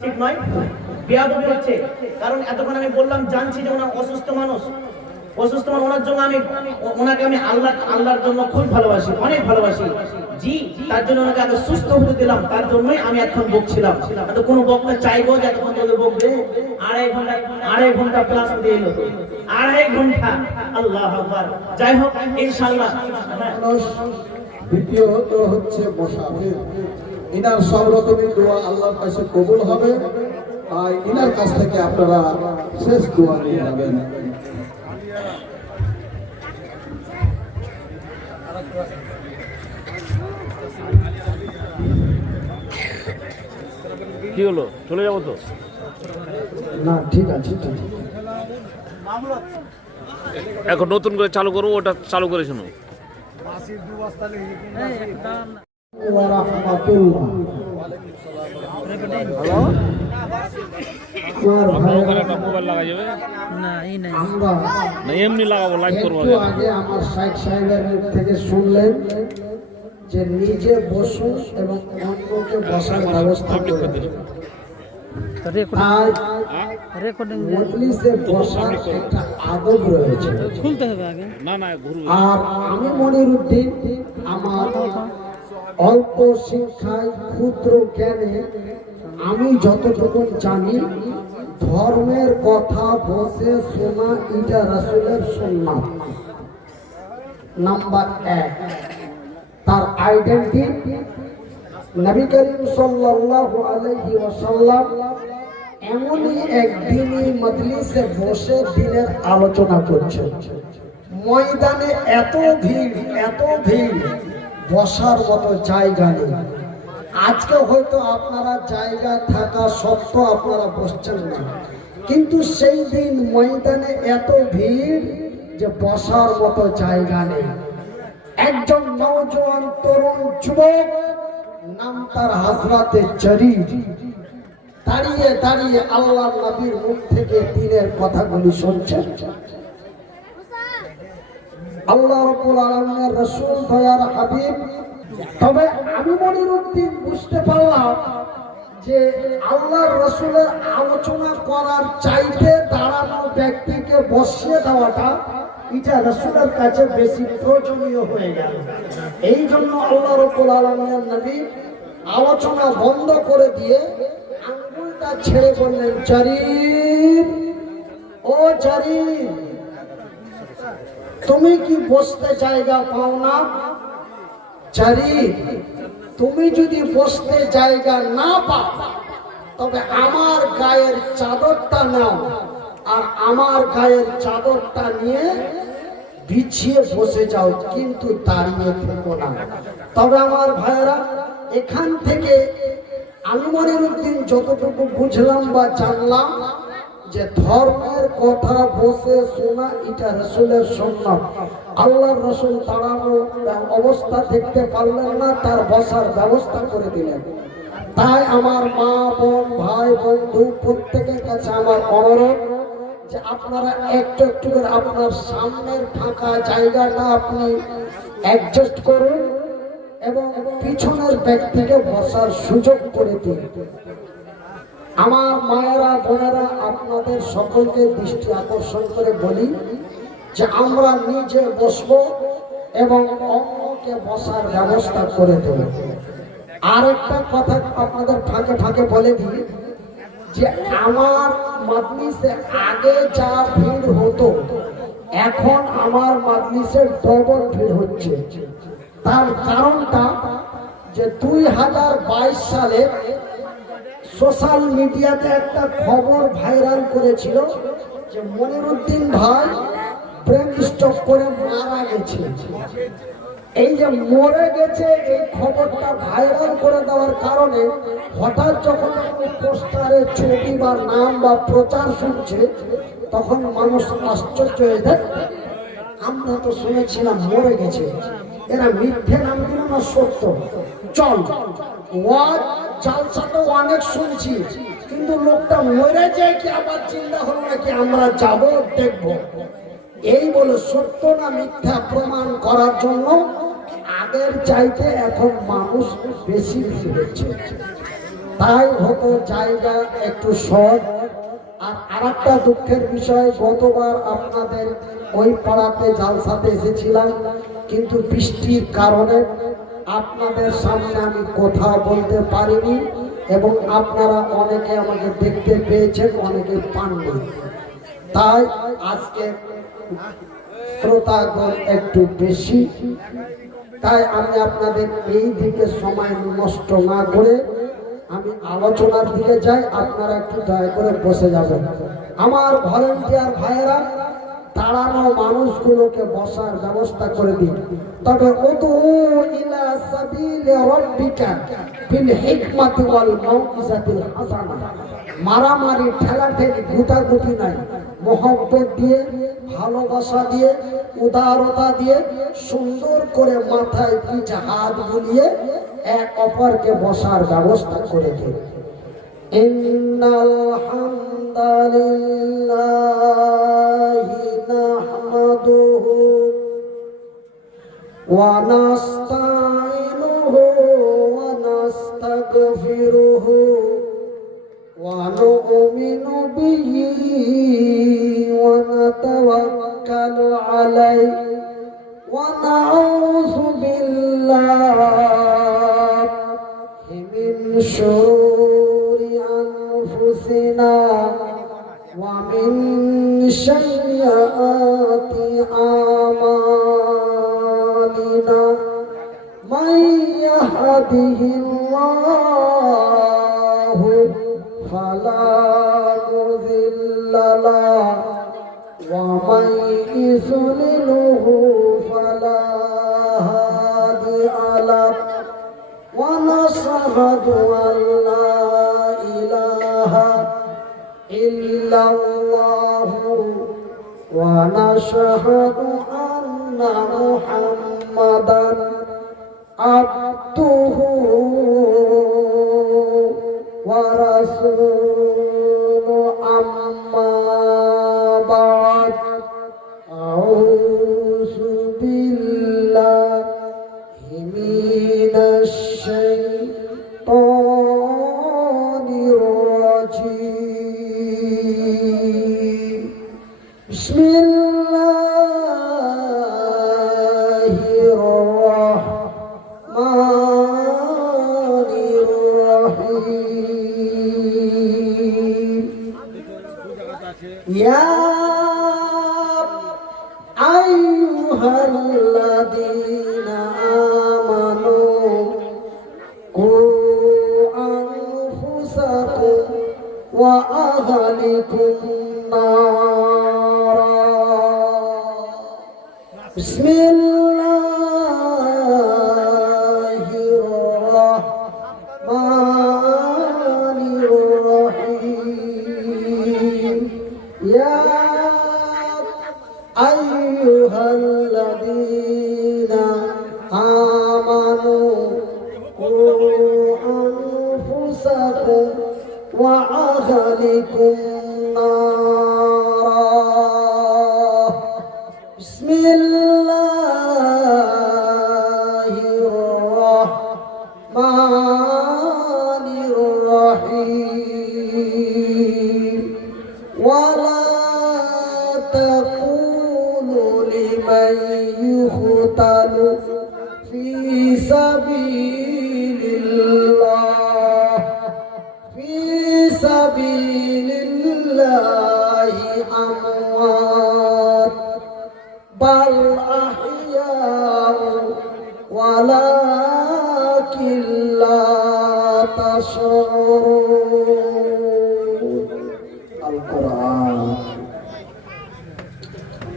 ঠিক নয়, বেয়াদবি হচ্ছে। কারণ এতক্ষণ আমি বললাম, জানছি যে ওনার অসুস্থ মানুষ, ওনার জন্য ওনাকে আমি আল্লাহর জন্য খুব ভালোবাসি, অনেক ভালোবাসি। জি, তার জন্য ওনাকে আগে সুস্থ হতে দিলাম, তার জন্যই আমি এখন বকছিলাম। তো কোনো বক্তা চাইবো যে এতক্ষণ ধরে বকবে? আড়াই ঘন্টা প্লাস দিয়ে এলো, 2.5 ঘন্টা। আল্লাহ আকবার। যাই হোক, ইনশাআল্লাহ। দ্বিতীয়ত হচ্ছে মুসাফির, ইনার সব রকমের দোয়া আল্লাহর কাছে কবুল হবে, আর ইনার কাছ থেকে আপনারা শেষ দোয়া নিয়ে যাবেন। কি হলো, চলে যাবো তো? না, ঠিক আছে, ঠিক আছে। এখন নতুন করে চালু করবো, ওটা চালু করে শুনো। মোবাইল লাগা যাবে না? এমনি লাগাবো, লাইভ করবো। আগে আমার সাইড সাহেবের মুখ থেকে শুনলেন যে নিজে বসুন এবং অন্যকে বসার ব্যবস্থা করুন। আদব রয়েছে, আর আমি মনিরুদ্দিন আমার অল্প শিক্ষায় ক্ষুদ্র জ্ঞানে আমি যতটুকু জানি, ধর্মের কথা বসে শোনা এটা রাসূলের সুন্নাত। নাম্বার 1, তার আইডেন্টিটি। নবী করিম সাল্লাল্লাহু আলাইহি ওয়াসাল্লাম এমনই একদিনই মজলিসে বসে দিনের আলোচনা করছেন। ময়দানে এত ভিড়, বসার মতো জায়গা নেই। আজকে হয়তো আপনারা জায়গা থাকা সত্ত্বেও আপনারা বসছেন না, কিন্তু সেই দিন ময়দানে এত ভিড় যে বসার মতো জায়গা নেই। একজন নওজোয়ান তরুণ যুবক, নাম তার হযরতে জারীর, দাঁড়িয়ে আল্লাহর নবীর মুখ থেকে দ্বীনের কথাগুলি শুনছেন। আল্লাহ রাব্বুল আলামিনের রাসূল, দয়ার হাবিব। তবে আমি মনিরুদ্দিন বুঝতে পারলাম যে আল্লাহর রাসূলের আলোচনা করার চাইতে দাঁড়ানো ব্যক্তিকে বসিয়ে দেওয়াটা এটা রাসূলের কাছে বেশি প্রয়োজনীয় হয়ে গেল। এই জন্য আল্লাহ রাব্বুল আলামিনের নবী আলোচনা বন্ধ করে দিয়ে আঙ্গুলটা ছেড়ে বললেন, জারীর, ও জারীর, তুমি কি বসতে জায়গা পাও না? জারীর, তুমি যদি বসতে জায়গা না পাও তবে আমার গায়ের চাদরটা নাও, আর আমার গায়ের চাদরটা নিয়ে বিছিয়ে বসে যাও, কিন্তু দাঁড়িয়ে থেকো না। তবে আমার ভাইয়েরা, এখান থেকে আমি মনিরুদ্দিন যতটুকু বুঝলাম বা জানলাম যে ধর্মের কথা বসে শোনা এটা রাসূলের সুন্নাত। আল্লাহর রাসূল দাঁড়ানো অবস্থা দেখতে পারলেন না, তার বসার ব্যবস্থা করে দিলেন। তাই আমার মা, বোন, ভাই, বন্ধু প্রত্যেকের কাছে আমার অনুরোধ যে আপনারা একটু করে আপনার সামনের ফাঁকা জায়গাটা আপনি অ্যাডজাস্ট করুন এবং পিছনের ব্যক্তিকে বসার সুযোগ করে দিন। আমার মায়েরা, বোনেরা, আপনাদের সকলকে দৃষ্টি আকর্ষণ করে বলি যে আমরা নিজে বসবো এবং অন্যকে বসার ব্যবস্থা করে দেব। আর একটা কথা আপনাদের ফাঁকে বলে দিই যে আমার মাজলিসে আগে যা ভিড় হতো, এখন আমার মাজলিসে ডবল ভিড় হচ্ছে। তার কারণটা যে 2022 সালে সোশ্যাল মিডিয়াতে একটা খবর ভাইরাল করেছিল যে মনিরুদ্দিন ভাই ব্রেন স্ট্রোক করে মারা গেছে। এই যে মরে গেছে, এই খবরটা ভাইরাল করে দেওয়ার কারণে হঠাৎ যখন পোস্টারে ছবি বা নাম বা প্রচার শুনছে, তখন মানুষ আশ্চর্য হয়ে যায়, আমরা তো শুনেছিলাম মরে গেছে, এরা মিথ্যে নাম দিল না সত্য? চল, ওয়াজ জালসা তো অনেক শুনছি, কিন্তু লোকটা মরে যায় কি আবার চিন্তা হলো নাকি আমরা যাব দেখব। এই বলে সত্য না মিথ্যা প্রমাণ করার জন্য আগের চাইতে এখন মানুষ বেশি ভিড় হচ্ছে। তাই হতো জায়গা একটু শর্ট। আর আরেকটা দুঃখের বিষয়, গতবার আপনাদের ওই পাড়াতে জালসাতে এসেছিলাম, কিন্তু বৃষ্টির কারণে আপনাদের সামনে আমি কথা বলতে পারিনি, এবং আপনারা অনেকে আমাকে দেখতে পেয়েছেন, অনেকে পাননি। তাই আজকে শ্রোতাগণ একটু বেশি, তাই আমি আপনাদের এই দিকে সময় নষ্ট না করে আমি আলোচনার দিকে যাই। আপনারা একটু দয়া করে বসে যাবেন। আমার ভলেন্টিয়ার ভাইয়েরা দাঁড়ানো মানুষগুলোকে বসার ব্যবস্থা করে দিন। তবে উদউ ইলা সাবিলি রাব্বিকা বিল হিকমাতি ওয়াল মাউইজাতিল হাসানা, মারামারি ঠেলাঠেলি গুটাগুটি নাই, মহব্বত দিয়ে, ভালোবাসা দিয়ে, উদারতা দিয়ে, সুন্দর করে মাথায় পিঠে হাত বুলিয়ে এক অপরকে বসার ব্যবস্থা করে দিন। ইন্নাল হামদালিল্লাহি নাহমাদুহু ওয়া নাস্তাইনুহু ওয়া নাস্তাগফিরুহু ওয়া নু'মিনু বিহি ওয়া নাতাওয়াক্কালু আলাইহি ওয়া নাউযু বিল্লাহি মিন শুরুরি আনফুসিনা ওয়া মিন সাইয়্যাতি আমালিনা মান ইয়াহদিহিল্লাহু ফালা মুযিল্লা লাহু ওয়া মান ইযলিলহু ফালা হাদিয়া লাহু ওয়া নাশহাদু আন লা ইলাহা ইল্লাল্লাহু ওয়া নাশহাদু আন্না মুহাম্মাদান আবদুহু ওয়া রাসূলুহু আম্মা বা'দ আউযু বিল্লাহি মিনাশ শাইতানির রাজীম। বিসমিল্লাহির রাহমানির রাহিম। ইয়া আইয়ুহাল্লাযীনা আমানু কু আনফুসাকুম ওয়া আহলিকুম নারা। বিসমিল্লাহির রাহমানির রাহিম। ইয়া আইয়ুহাল্লাযীনা আমানু কু আনফুসাকুম ওয়া আহলিকুম নারা। বিসমিল্লাহির রাহমানির রাহিম। ওয়ালা তাকুলু লিমান ইউকতালু ফি সাবিলিল্লাহ আমওয়াত বাল আহইয়াউ ওয়ালাকিন লা তাশউরুন। আল কুরআন।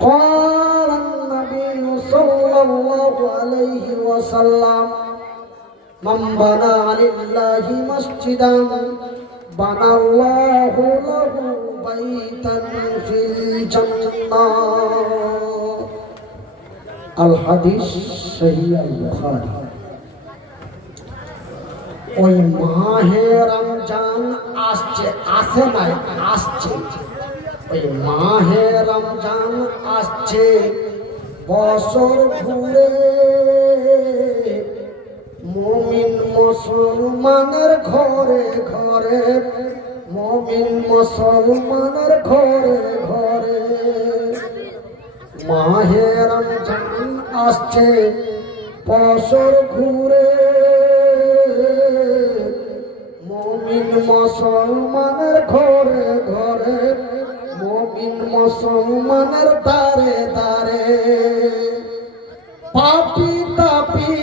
قال النبي صلى الله عليه وسلم من بنى لله مسجدا بنى الله له بيتا في الجنة। الحديث صحيح البخاري। ওই মাহে রমজান আসছে, আসে নাই, আসছে। ওই মাহে রমজান আসছে, বছর ঘুরে মুমিন মুসলমানের ঘরে ঘরে, মুমিন মুসলমানের ঘরে ঘরে মাহে রমজান আসছে বছর ঘুরে। মুমিন মুসলমানের ঘরে ঘরে, মুমিন মুসলমানের দ্বারে দ্বারে পাপি তাপি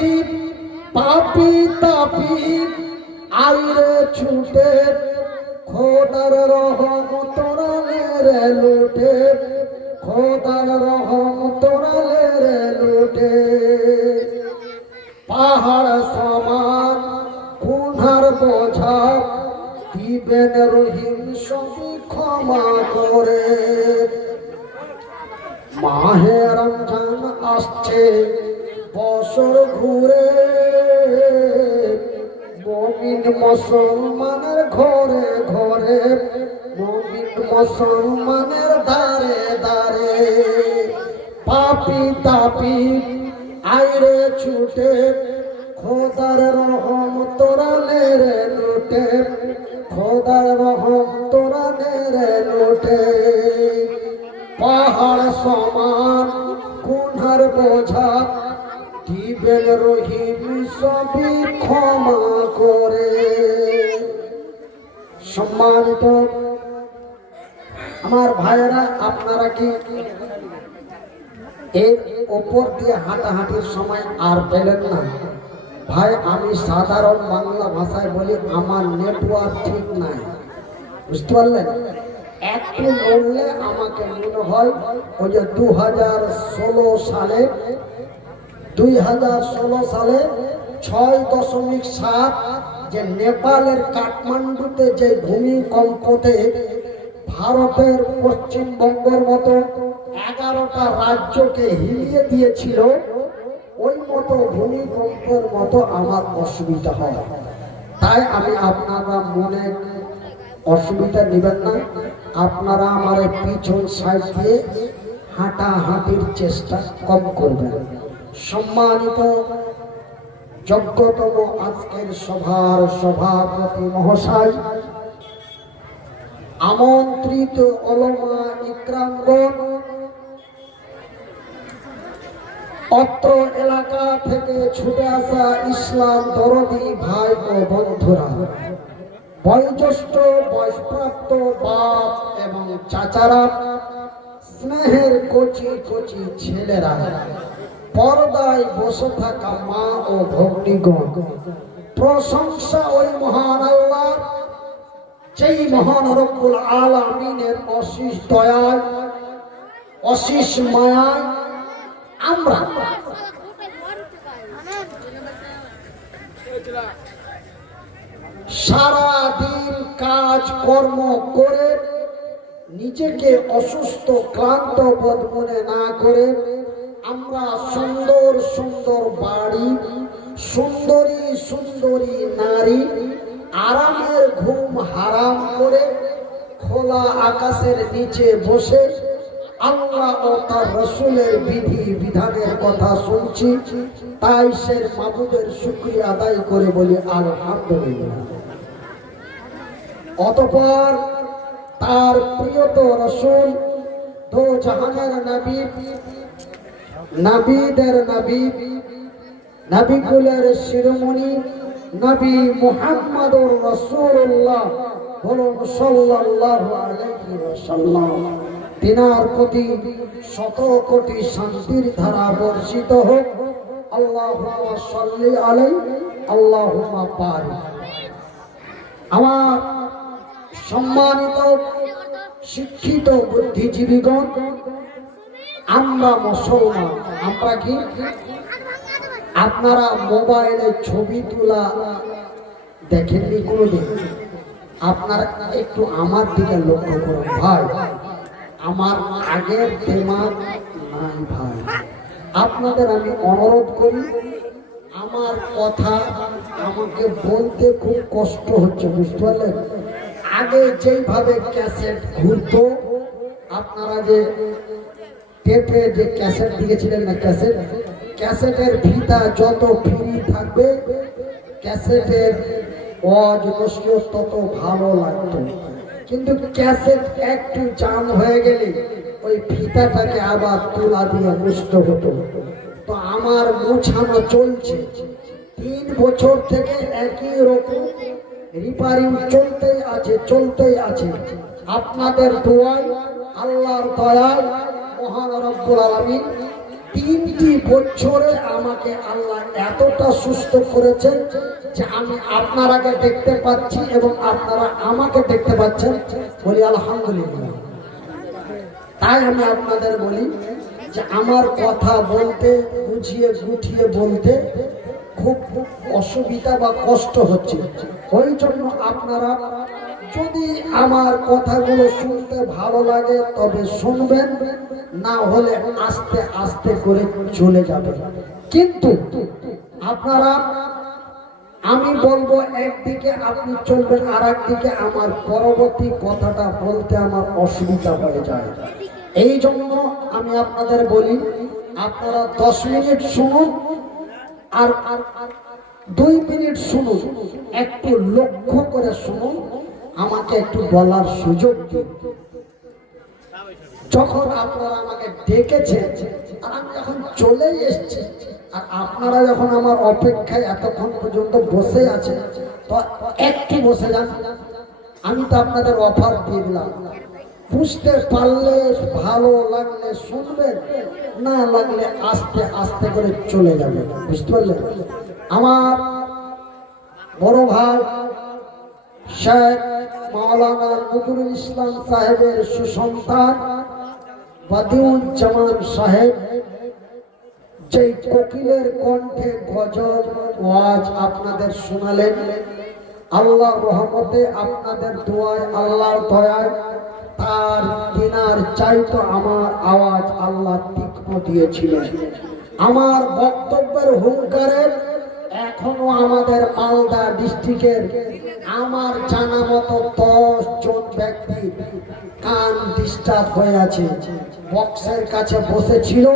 পাপি তাপি আইরে ছুটে খোদার রহমত রে লুটে, খোদার রহমত রে লুটে। পাহাড় সমান গুনার বোঝা দিবেন রহিম সবই ক্ষমা করে। মাহে রমজান আসছে বছর ঘুরে, মুমিন মুসলমানের ঘরে ঘরে, মুমিন মুসলমানের দ্বারে দ্বারে পাপি তাপি আইরে ছুটে খোদার রহমত রে লুটে, খোদার রহমত রে লুটে। পাহাড় সমান গুনার বোঝা দিবেন রহিম সবই ক্ষমা করে। সম্মানিত আমার ভাইয়েরা, আপনারা কি এর ওপর দিয়ে হাঁটাহাঁটির সময় আর পেলেন না? ভাই, আমি সাধারণ বাংলা ভাষায় বলি, আমার নেটওয়ার্ক ঠিক নাই, বুঝতে পারলেন? একটু বললে আমাকে মনে হয় ওই যে 2016 সালে 6.7 যে নেপালের কাঠমান্ডুতে যে ভূমিকম্পতে ভারতের পশ্চিমবঙ্গের মতো 11টা রাজ্যকে হিলিয়ে দিয়েছিল, ওই মতো ভূমিকম্পের মতো আমার অসুবিধা হয়। তাই আমি আপনারা মনে অসুবিধা নেবেন না, আপনারা আমার পিছন সাইড দিয়ে হাঁটাহাঁটির চেষ্টা কম করবেন। সম্মানিত যোগ্যতম আজকের সভার সভাপতি মহাশয়, আমন্ত্রিত ওলামা ইকরামগণ, অত্র এলাকা থেকে ছুটে আসা ইসলাম দরদি ভাই ও বন্ধুরা, বয়োজ্যেষ্ঠ বয়সপ্রাপ্ত বাপ এবং চাচারা, স্নেহের কচি কচি ছেলেরা, পর্দায় বসে থাকা মা ও ভগ্নীগণ, প্রশংসা ওই মহান আল্লাহ, যেই মহান রব্বুল আলামিনের অশেষ দয়ায় অশেষ মায়ায় আমরা সারা দিন কাজ কর্ম করে নিজেকে অসুস্থ ক্লান্ত বোধ মনে না করে আমরা সুন্দর সুন্দর বাড়ি, সুন্দরী সুন্দরী নারী, আরামের ঘুম হারাম করে খোলা আকাশের নিচে বসে আল্লাহ ও তার রসুলের বিধি বিধানের কথা শুনছি, তাই সে মাবুদের শুকরিয়া আদায় করে বলি আলহামদুলিল্লাহ। অতঃপর তার প্রিয়ত রসুল, দো জাহানের নবী, নবীদের নবী, নবীকুলের শিরোমণি নবী মুহাম্মদুর রাসূলুল্লাহ বলুন সাল্লাল্লাহু আলাইহি ওয়াসাল্লাম, তিনার প্রতি শত কোটি শান্তির ধারা বর্ষিত হোক। আল্লাহুম্মা সাল্লি আলাইহি আল্লাহুম্মা বারিক। আমার সম্মানিত শিক্ষিত বুদ্ধিজীবীগণ, আমরা মুসলমান, আমরা কি আপনারা মোবাইলে ছবি তোলা দেখেননি কোনোদিন? আপনারা একটু আমার দিকে লক্ষ্য করুন ভাই, আমার আগের দিমাগ নাই ভাই। আপনাদের আমি অনুরোধ করি, আমার কথা আমাকে বলতে খুব কষ্ট হচ্ছে, বুঝতে পারলেন? আগে যেইভাবে ক্যাসেট ঘুরতো, আপনারা যে টেপে যে ক্যাসেট দিয়েছিলেন না, ক্যাসেটের ফিতা যত ফ্রি থাকবে ক্যাসেটের ওয়াজ নসিহত তত ভালো লাগতো, কিন্তু ক্যাসেট একটু জাম হয়ে গেলে ওই ফিতাটাকে আবার তুলা দিয়ে মুছতে হতো। তো আমার মোছানো চলছে 3 বছর থেকে একই রকম রিপেয়ারিং চলতেই আছে। আপনাদের দোয়ায়, আল্লাহর দয়ায়, মহান রব্বুল আলামিন 3টি বছরে আমাকে আল্লাহ এতটা সুস্থ করেছেন যে আমি আপনারাকে দেখতে পাচ্ছি এবং আপনারা আমাকে দেখতে পাচ্ছেন, বলি আলহামদুলিল্লাহ। তাই আমি আপনাদের বলি যে আমার কথা বলতে, বুঝিয়ে গুছিয়ে বলতে খুব অসুবিধা বা কষ্ট হচ্ছে। ওই জন্য আপনারা যদি আমার কথাগুলো শুনতে ভালো লাগে তবে শুনবেন, না হলে আস্তে আস্তে করে চলে যাবে। কিন্তু আপনারা, আমি বলবো একদিকে আপনি চলবেন, আর একদিকে আমার পরবর্তী কথাটা বলতে আমার অসুবিধা হয়ে যায়। এই জন্য আমি আপনাদের বলি, আপনারা 10 মিনিট শুনুন আর 2 মিনিট শুনুন, একটু লক্ষ্য করে শুনুন, আমাকে একটু বলার সুযোগ দিন। যখন আপনারা আমাকে ডেকেছেন আর আমি যখন চলেই এসেছি, আর আপনারা যখন আমার অপেক্ষায় এতক্ষণ পর্যন্ত বসে আছেন, তো একটু বসে যান। আমি তো আপনাদের অফার দিয়ে দিলাম, বুঝতে পারলে ভালো লাগলে শুনবেন, না লাগলে আস্তে আস্তে করে চলে যাবে। বুঝতে পারলেন? আমার বড় ভাই শেখ মাওলানা নজরুল ইসলাম সাহেবের সুসন্তান বাদিউজ্জামান সাহেব যে কোকিলের কণ্ঠে গজল ওয়াজ আপনাদের শোনালেন, আল্লাহর রহমতে, আপনাদের দোয়ায়, আল্লাহর দয়ায় তার কেনার চাইতো আমার আওয়াজ আল্লাহ তীক্ষ্ণ দিয়েছিলেন। আমার বক্তব্যের হুঙ্কারের এখনো আমাদের মালদা ডিস্ট্রিক্টের আমার জানা মতো 10 জন ব্যক্তি কান ডিস্টার্ব হয়ে আছে। বক্সের কাছে বসেছিল,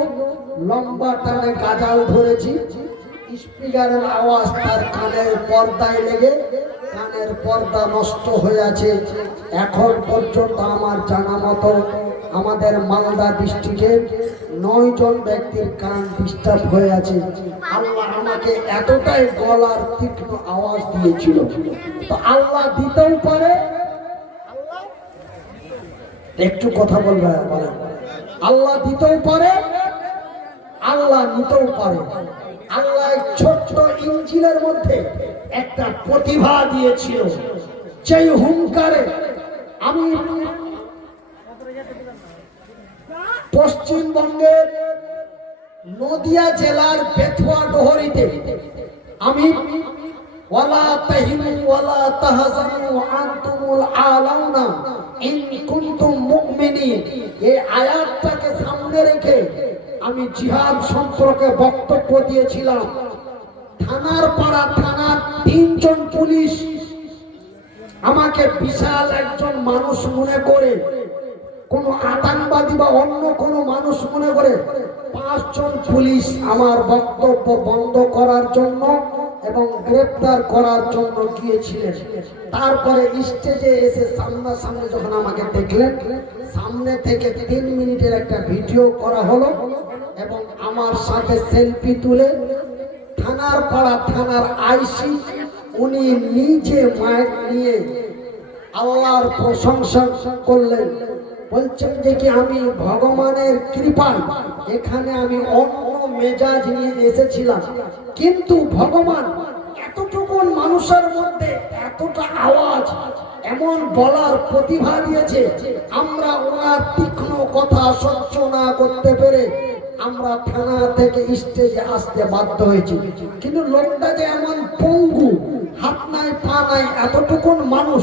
লম্বা টানে গাজাল ধরেছি, স্পিকারের আওয়াজ তার কানের পর্দায় লেগে কানের পর্দা নষ্ট হয়ে আছে। এখন পর্যন্ত আমার জানা মতো আমাদের মালদা ডিস্ট্রিক্টের 9 জন ব্যক্তির কান ডিস্টার্ব হয়ে আছে। আল্লাহ আমাকে এতটাই গলার তীক্ষ্ণ আওয়াজ দিয়েছিল, তো আল্লাহ দিতেও পারে। একটু কথা বলবে, আল্লাহ দিতেও পারে, আল্লাহ নিতেও পারে। আল্লাহ ছোট্ট ইঞ্জিনের মধ্যে একটা প্রতিভা দিয়েছিল, সেই হুঙ্কারে আমি পশ্চিমবঙ্গের নদিয়া জেলার বেথুয়া ডোহরিতে আমি ওয়ালা তাহিনু ওয়ালা তাহজানু আনতুমুল আলাউনা ইন কুনতুম মুমিনিন, এই আয়াতটাকে সামনে রেখে আমি জিহাদ সম্পর্কে বক্তব্য দিয়েছিলাম। থানার থানার 3 জন পুলিশ আমাকে বিশাল একজন মানুষ মনে করে, কোন আতঙ্কবাদী বা অন্য কোনো মানুষ মনে করে 5 জন পুলিশ আমার বক্তব্য বন্ধ করার জন্য এবং গ্রেফতার করার জন্য গিয়েছিলেন। তারপরে স্টেজে এসে সামনাসামনি যখন আমাকে দেখলেন, সামনে থেকে 3 মিনিটের একটা ভিডিও করা হলো এবং আমার সাথে সেলফি তুলে থানার আইসি উনি নিজে মাইক নিয়ে আল্লাহর প্রশংসা করলেন। বলছেন যে কি আমি ভগবানের কৃপায় এখানে আমি অন্য মেজাজ নিয়ে এসেছিলাম, কিন্তু ভগবান এতটুকু মানুষের মধ্যে এতটা আওয়াজ এমন বলার প্রতিভা দিয়েছে, আমরা ওনার তীক্ষ্ণ কথা সহ্য না করতে পেরে আমরা থানা থেকে স্টেজে আসতে বাধ্য হয়েছি। কিন্তু লোকটা যে এমন পঙ্গু, হাত নাই পা নাই, এতটুকু মানুষ,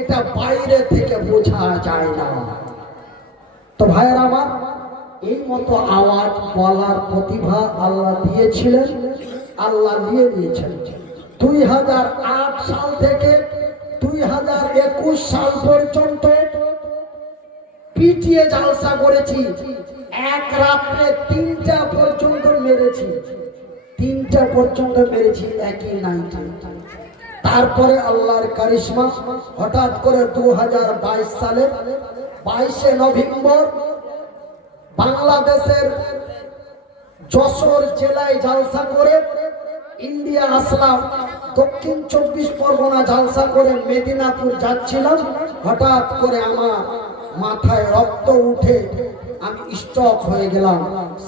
এটা বাইরে থেকে বোঝা যায় না। তো ভাইয়ের আমার, এই মতো আওয়াজ বলার প্রতিভা আল্লাহ দিয়েছিলেন, আল্লাহ নিয়ে নিয়েছেন। 2008 সাল থেকে 2021 সাল পর্যন্ত পিটিএ জালসা করেছি। এক রাত্রে 3টা পর্যন্ত মেরেছি, 3টা পর্যন্ত মেরেছি একই নাইটে। তারপরে আল্লাহর কারিশমা, হঠাৎ করে 2022 সালের 22শে নভেম্বর বাংলাদেশের যশোর জেলায় জালসা করে ইন্ডিয়া আসলাম। দক্ষিণ 24 পরগনা জালসা করে মেদিনীপুর যাচ্ছিলাম। হঠাৎ করে আমার মাথায় রক্ত উঠে আমি স্ট্রোক হয়ে গেলাম।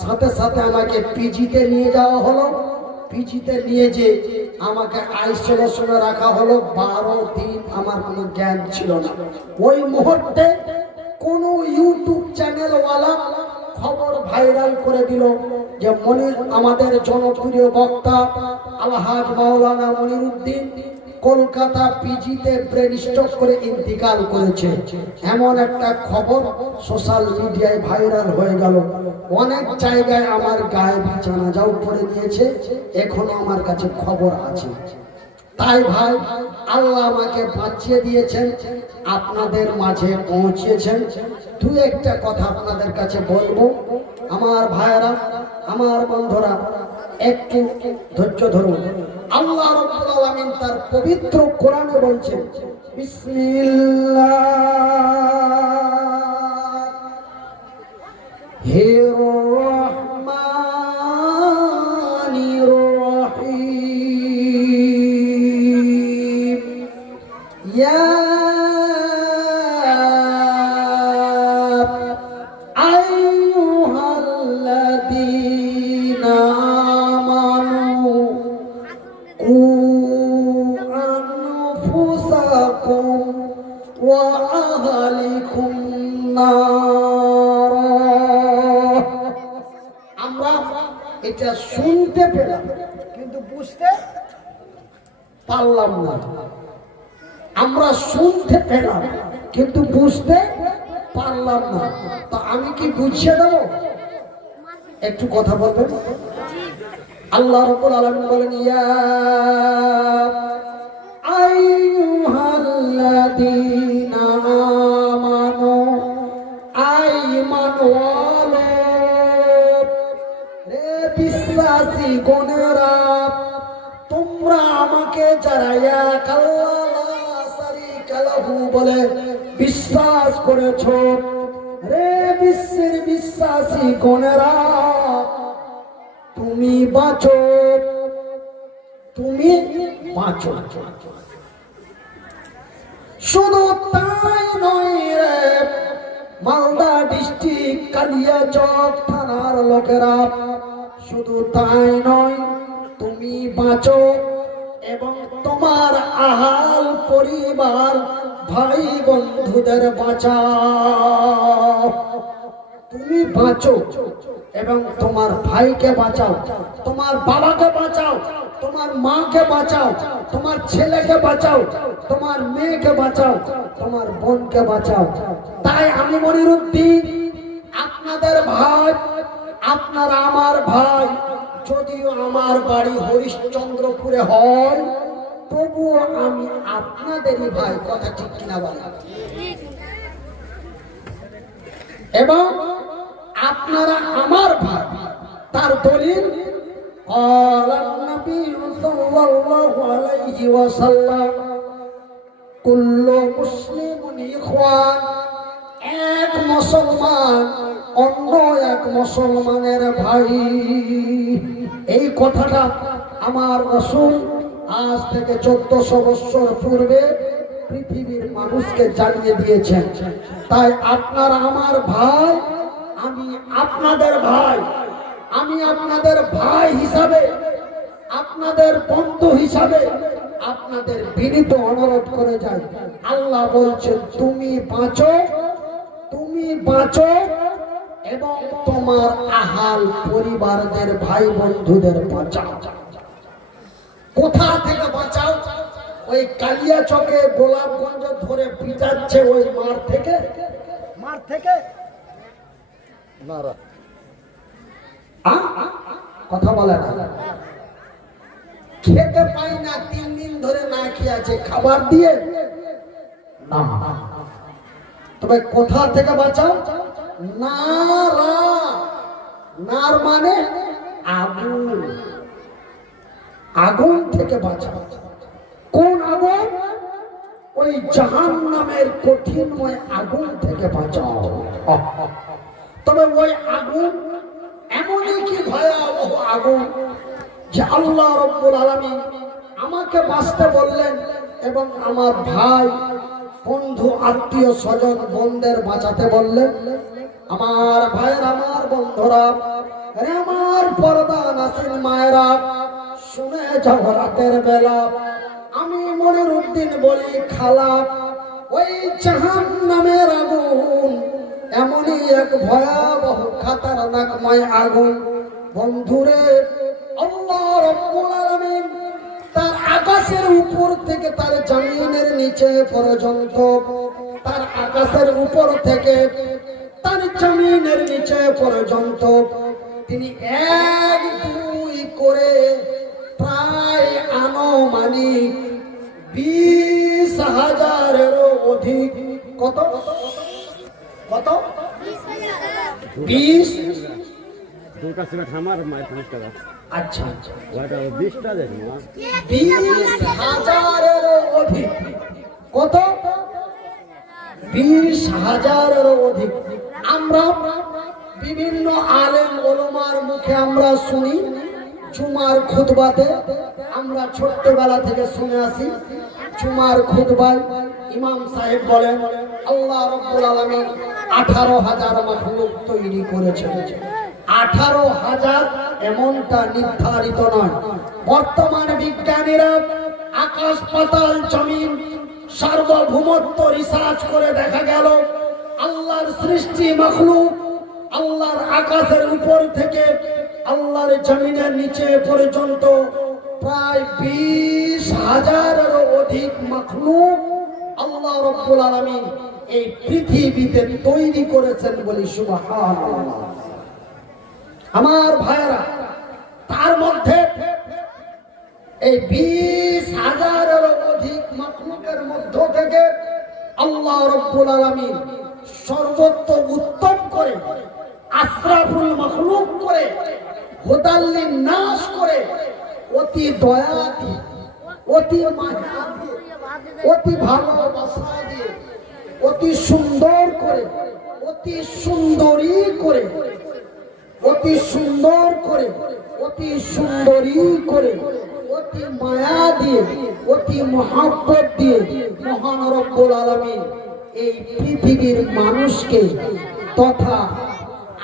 সাথে সাথে আমাকে পিজিতে নিয়ে যাওয়া হলো। পিজিতে নিয়ে যে আমাকে আইসোলেশনে রাখা হলো। 12 দিন আমার কোনো জ্ঞান ছিল না। ওই মুহূর্তে কোন ইউটিউব চ্যানেলওয়ালা খবর ভাইরাল করে দিল যে আমাদের জনপ্রিয় বক্তা আলহাজ মাওলানা মনিরুদ্দিন কলকাতা পিজিতে ব্রেন স্ট্রোক করে ইন্তিকাল করেছে। এমন একটা খবর সোশ্যাল মিডিয়ায় ভাইরাল হয়ে গেল। অনেক জায়গায় আমার গায়েবী জানাজাও পড়ে দিয়েছে, এখনো আমার কাছে খবর আছে। তাই ভাই, আল্লাহ আমাকে বাঁচিয়ে দিয়েছেন, আপনাদের মাঝে পৌঁছিয়েছেন। দু একটা কথা আপনাদের কাছে বলবো। আমার ভাইরা, আমার বন্ধুরা, একটু ধৈর্য ধরুন। আল্লাহ রাব্বুল আলামিন তার পবিত্র কোরআনে বলছেন, বিসমিল্লাহির রহমানির রহিম, ইয়া আইয়ুহাল্লাযীনা আমানু কু আনফুসাকুম ওয়া আহলিকুম নার। আমরা এটা শুনতে পেলাম কিন্তু বুঝতে পারলাম না। আমরা শুনতে পেলাম কিন্তু বুঝতে পারলাম না। তো আমি কি বুঝিয়ে দেব? একটু কথা বলবেন। আল্লাহ রাব্বুল আলামিন বলেন, ইয়া আইয়ুহাল্লাযীনা আমানু, ঈমানওয়ালা রে বিশ্বাসী গণেরা, তোমরা আমাকে যারা এক আল্লাহ লা শারীকা লাহু বলে বিশ্বাস করেছো, রে বিশ্বের বিশ্বাসী গণেরা, তুমি বাঁচো, তুমি বাঁচো। শুধু তাই নয় রে, মালদা ডিস্ট্রিক্ট কালিয়াচক থানার লোকেরা, শুধু তাই নয়, তুমি বাঁচো এবং তোমার আহাল পরিবার ভাই বন্ধুদের বাঁচাও। তুমি বাঁচো এবং তোমার ভাইকে বাঁচাও, তোমার বাবাকে বাঁচাও, তোমার মাকে বাঁচাও, তোমার ছেলেকে বাঁচাও, তোমার মেয়েকে বাঁচাও, তোমার বোনকে বাঁচাও। তাই আমি মনিরুদ্দিন আপনাদের ভাই, আপনারা আমার ভাই। যদিও আমার বাড়ি হরিশ্চন্দ্রপুরে হয়, তবুও আমি আপনাদেরই ভাই। কথা ঠিক কিনা বলেন? এবং আপনারা আমার ভাই। তার দলিল ক্বালান নবী সাল্লাল্লাহু আলাইহি ওয়াসাল্লাম, কুল্লু মুসলিমুন ইখওয়ান, এক মুসলমান অন্য এক মুসলমানের ভাই। এই কথাটা আমার রাসূল আজ থেকে 1400 বছর পূর্বে পৃথিবীর মানুষকে জানিয়ে দিয়েছেন। তাই আপনারা আমার ভাই, আমি আপনাদের ভাই। আমি আপনাদের ভাই হিসাবে, আপনাদের বন্ধু হিসাবে আপনাদের বিনীত অনুরোধ করে যাই। আল্লাহ বলছেন, তুমি বাঁচো, তুমি বাঁচো এবং তোমার আহাল পরিবারদের ভাই বন্ধুদের বাঁচাও। কোথা থেকে বাঁচাও? ওই কালিয়াচকে গোলাপগঞ্জ ধরে পিটাচ্ছে ওই মার থেকে, মার থেকে কথা বলে না। খেতে পাই না, 3 দিন ধরে না খেয়ে আছে, খাবার দিয়ে না। তবে কোথা থেকে বাঁচাও? নারা, নার মানে আগুন, আগুন থেকে বাঁচাও। কোন ওই জাহান্নামের কঠিনময় আগুন থেকে বাঁচাও। তবে ওই আগুন এমনই কি ভয়াবহ আগুন যে আল্লাহ রাব্বুল আলামিন আমাকে বাঁচতে বললেন এবং আমার ভাই বন্ধু আত্মীয় স্বজন বোনদের বাঁচাতে বললেন। আমার ভাইয়ের, আমার বন্ধুরা, আরে আমার পর্দা নাসিন মায়েরা, শুনে যাও রাতের বেলা আমি মনিরউদ্দিন বলি খালা, ওই জাহান্নামের আগুন এমনই এক ভয়াবহ খাতারনাকময় আগুন বন্ধুরে। আল্লাহ রাব্বুল আলামিন তার আকাশের উপর থেকে তার জমিনের নিচে পর্যন্ত, তার আকাশের উপর থেকে তার জমিনের নিচে পর্যন্ত তিনি এক দুই করে প্রায় আনুমানিক 20,000-এরও অধিক, কত কত 20, আচ্ছা 20,000-এরও অধিক, কত 20,000-এরও অধিক। আমরা বিভিন্ন আলেম ওলামার মুখে আমরা শুনি, জুমার খুতবাতে আমরা ছোট্টবেলা থেকে শুনে আসি। জুমার খুতবায় ইমাম সাহেব বলেন আল্লাহ রাব্বুল আলামিন 18,000 মাখলুক তৈরি করেছেন। 18,000 এমনটা নির্ধারিত নয়। বর্তমান বিজ্ঞানীরা আকাশ পাতাল জমিন সার্বভৌমত্ব রিসার্চ করে দেখা গেল আল্লাহর সৃষ্টি মাখলুক, আল্লাহর আকাশের উপর থেকে আল্লাহর জমিনের নিচে পর্যন্ত প্রায় 20,000-এরও অধিক মাখলুক আল্লাহ রাব্বুল আলামিন এই পৃথিবীতে তৈরি করেছেন বলি সুবহানাল্লাহ। আমার ভাইরা, তার মধ্যে এই 20,000-এরও অধিক মাখলুকের মধ্য থেকে আল্লাহ রাব্বুল আলামিন সর্বোত্তম উত্তম করে আশরাফুল মাখলুক করে হুদাল্লিন নাস করে অতি দয়া দিয়ে, অতি মায়া দিয়ে, অতি ভালোবাসা দিয়ে, অতি সুন্দর করে, অতি সুন্দরী করে, অতি সুন্দর করে, অতি সুন্দরী করে, অতি মায়া দিয়ে, অতি মহব্বত দিয়ে মহান রব্বুল আলামিন এই পৃথিবীর মানুষকে তথা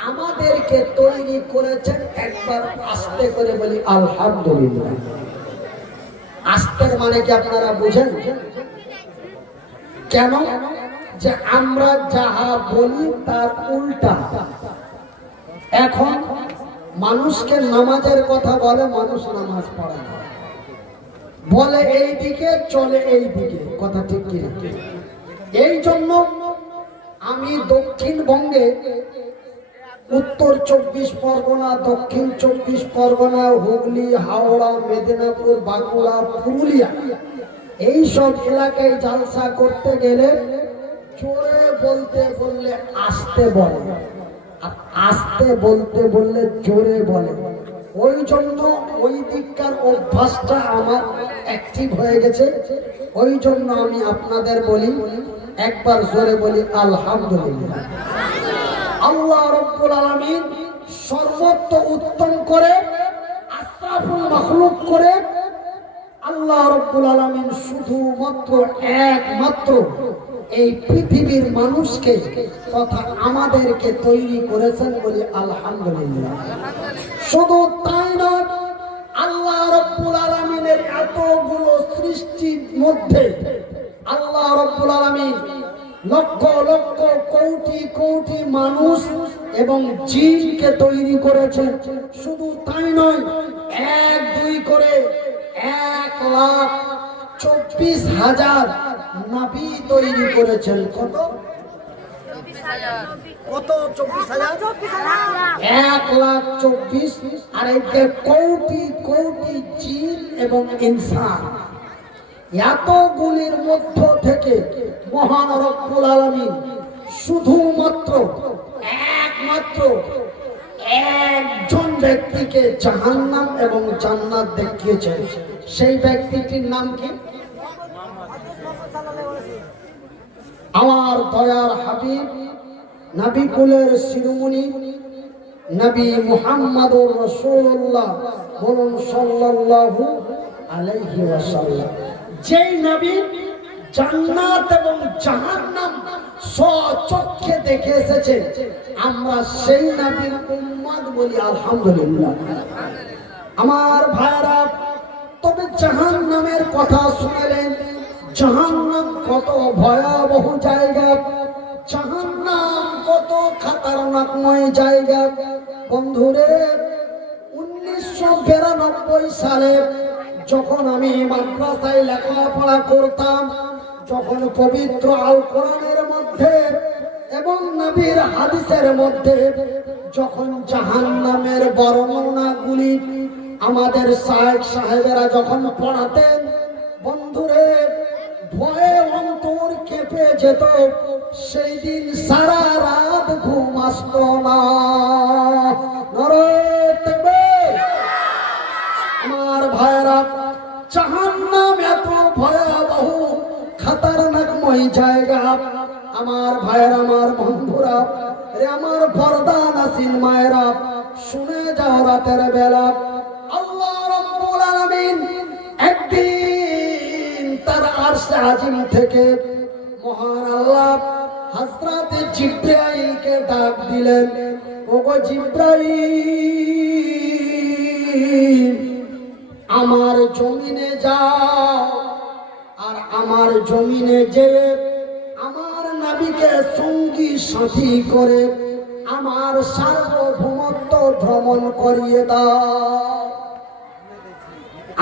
আমাদেরকে তৈরি করেছেন। একবার আস্তে করে বলি আলহামদুলিল্লাহ। আস্তের মানে কি আপনারা বুঝেন? কেন? যে আমরা যাহা বলি তার উল্টা। এখন মানুষকে নামাজের কথা বলে, মানুষ নামাজ পড়ে না, বলে এই দিকে চলে এই দিকে, কথা ঠিক কিনা? এই জন্য আমি দক্ষিণবঙ্গে উত্তর 24 পরগনা, দক্ষিণ 24 পরগনা, হুগলি, হাওড়া, মেদিনীপুর, বাঁকুড়া, পুরুলিয়া এই সব এলাকায় জালসা করতে গেলে জোরে বলতে বললে আস্তে বলে, আর আস্তে বলতে বললে জোরে বলে। ওই জন্য ওই দিককার অভ্যাসটা আমার অ্যাক্টিভ হয়ে গেছে। ওই জন্য আমি আপনাদের বলি, একবার জোরে বলি আলহামদুলিল্লাহ। আল্লাহ রাব্বুল আলামিন সর্বোত্ত উত্তম করে আশরাফুল মাখলুক করে আল্লাহ রাব্বুল আলামিন শুধুমাত্র একমাত্র এই পৃথিবীর মানুষকে তথা আমাদেরকে তৈরি করেছেন বলি আলহামদুলিল্লাহ। শুধু তাই নয়, আল্লাহ রাব্বুল আলামিনের এতগুলো সৃষ্টির মধ্যে আল্লাহ রাব্বুল আলামিন লক্ষ লক্ষ কোটি কোটি মানুষ এবং জিনকে তৈরি করেছেন। শুধু তাই নয়, 1-2 করে 1,24,000 নবী তৈরি করেছেন। কত কত 24,000? 1,24,000। আর এই যে কোটি কোটি জিন এবং ইনসান, এতগুলির মধ্য থেকে মহান রব্বুল আলামিন শুধুমাত্র একমাত্র একজন ব্যক্তিকে জাহান্নাম এবং জান্নাত দেখিয়েছেন। সেই ব্যক্তিটির নাম কি? আমার দয়ার হাবিব নবী কুলের শিরোমণি নবী মুহাম্মদুর রাসূলুল্লাহ বলুন সাল্লাল্লাহু আলাইহি ওয়াসাল্লাম, যেই নবী জান্নাত এবং জাহান্নাম স্বচক্ষে দেখে এসেছেন, আমরা সেই নবীর উম্মত বলি আলহামদুলিল্লাহ। আমার ভাইরা, তবে জাহান্নামের কথা শুনলেন, জাহান্নাম কত ভয়াবহ জায়গা, জাহান্নাম কত খতরনাকময় জায়গা। বন্ধুরে, 1992 সালে যখন আমি মাদ্রাসায় লেখাপড়া করতাম, যখন পবিত্র আল কোরআনের মধ্যে এবং নবীর হাদিসের মধ্যে যখন জাহান্নামের বর্ণনাগুলি আমাদের শায়েখ সাহেবেরা যখন পড়াতেন, বন্ধুরে ভয়ে অন্তর কেঁপে যেত। সেই দিন সারা রাত ঘুম আসতো না। আমার ভাইরা, জাহান্নাম এত ভয়াবহ খতরনাকময় জায়গা। আমার ভাইরা, আমার বন্ধুরা, আমার পর্দা নাসিন মায়েরা, শুনে যাও রাতের বেলা আল্লাহ রাব্বুল আলামিন একদিন তার আরশে আজিম থেকে মহান আল্লাহ হযরত জিবরাইলকে ডাক দিলেন, ওগো জিবরাইল, আমার জমিনে যাও, আর আমার জমিনে যে আমার নবীকে সঙ্গী সাথী করে আমার সার্বভৌমত্ব ভ্রমণ করিয়ে দাও,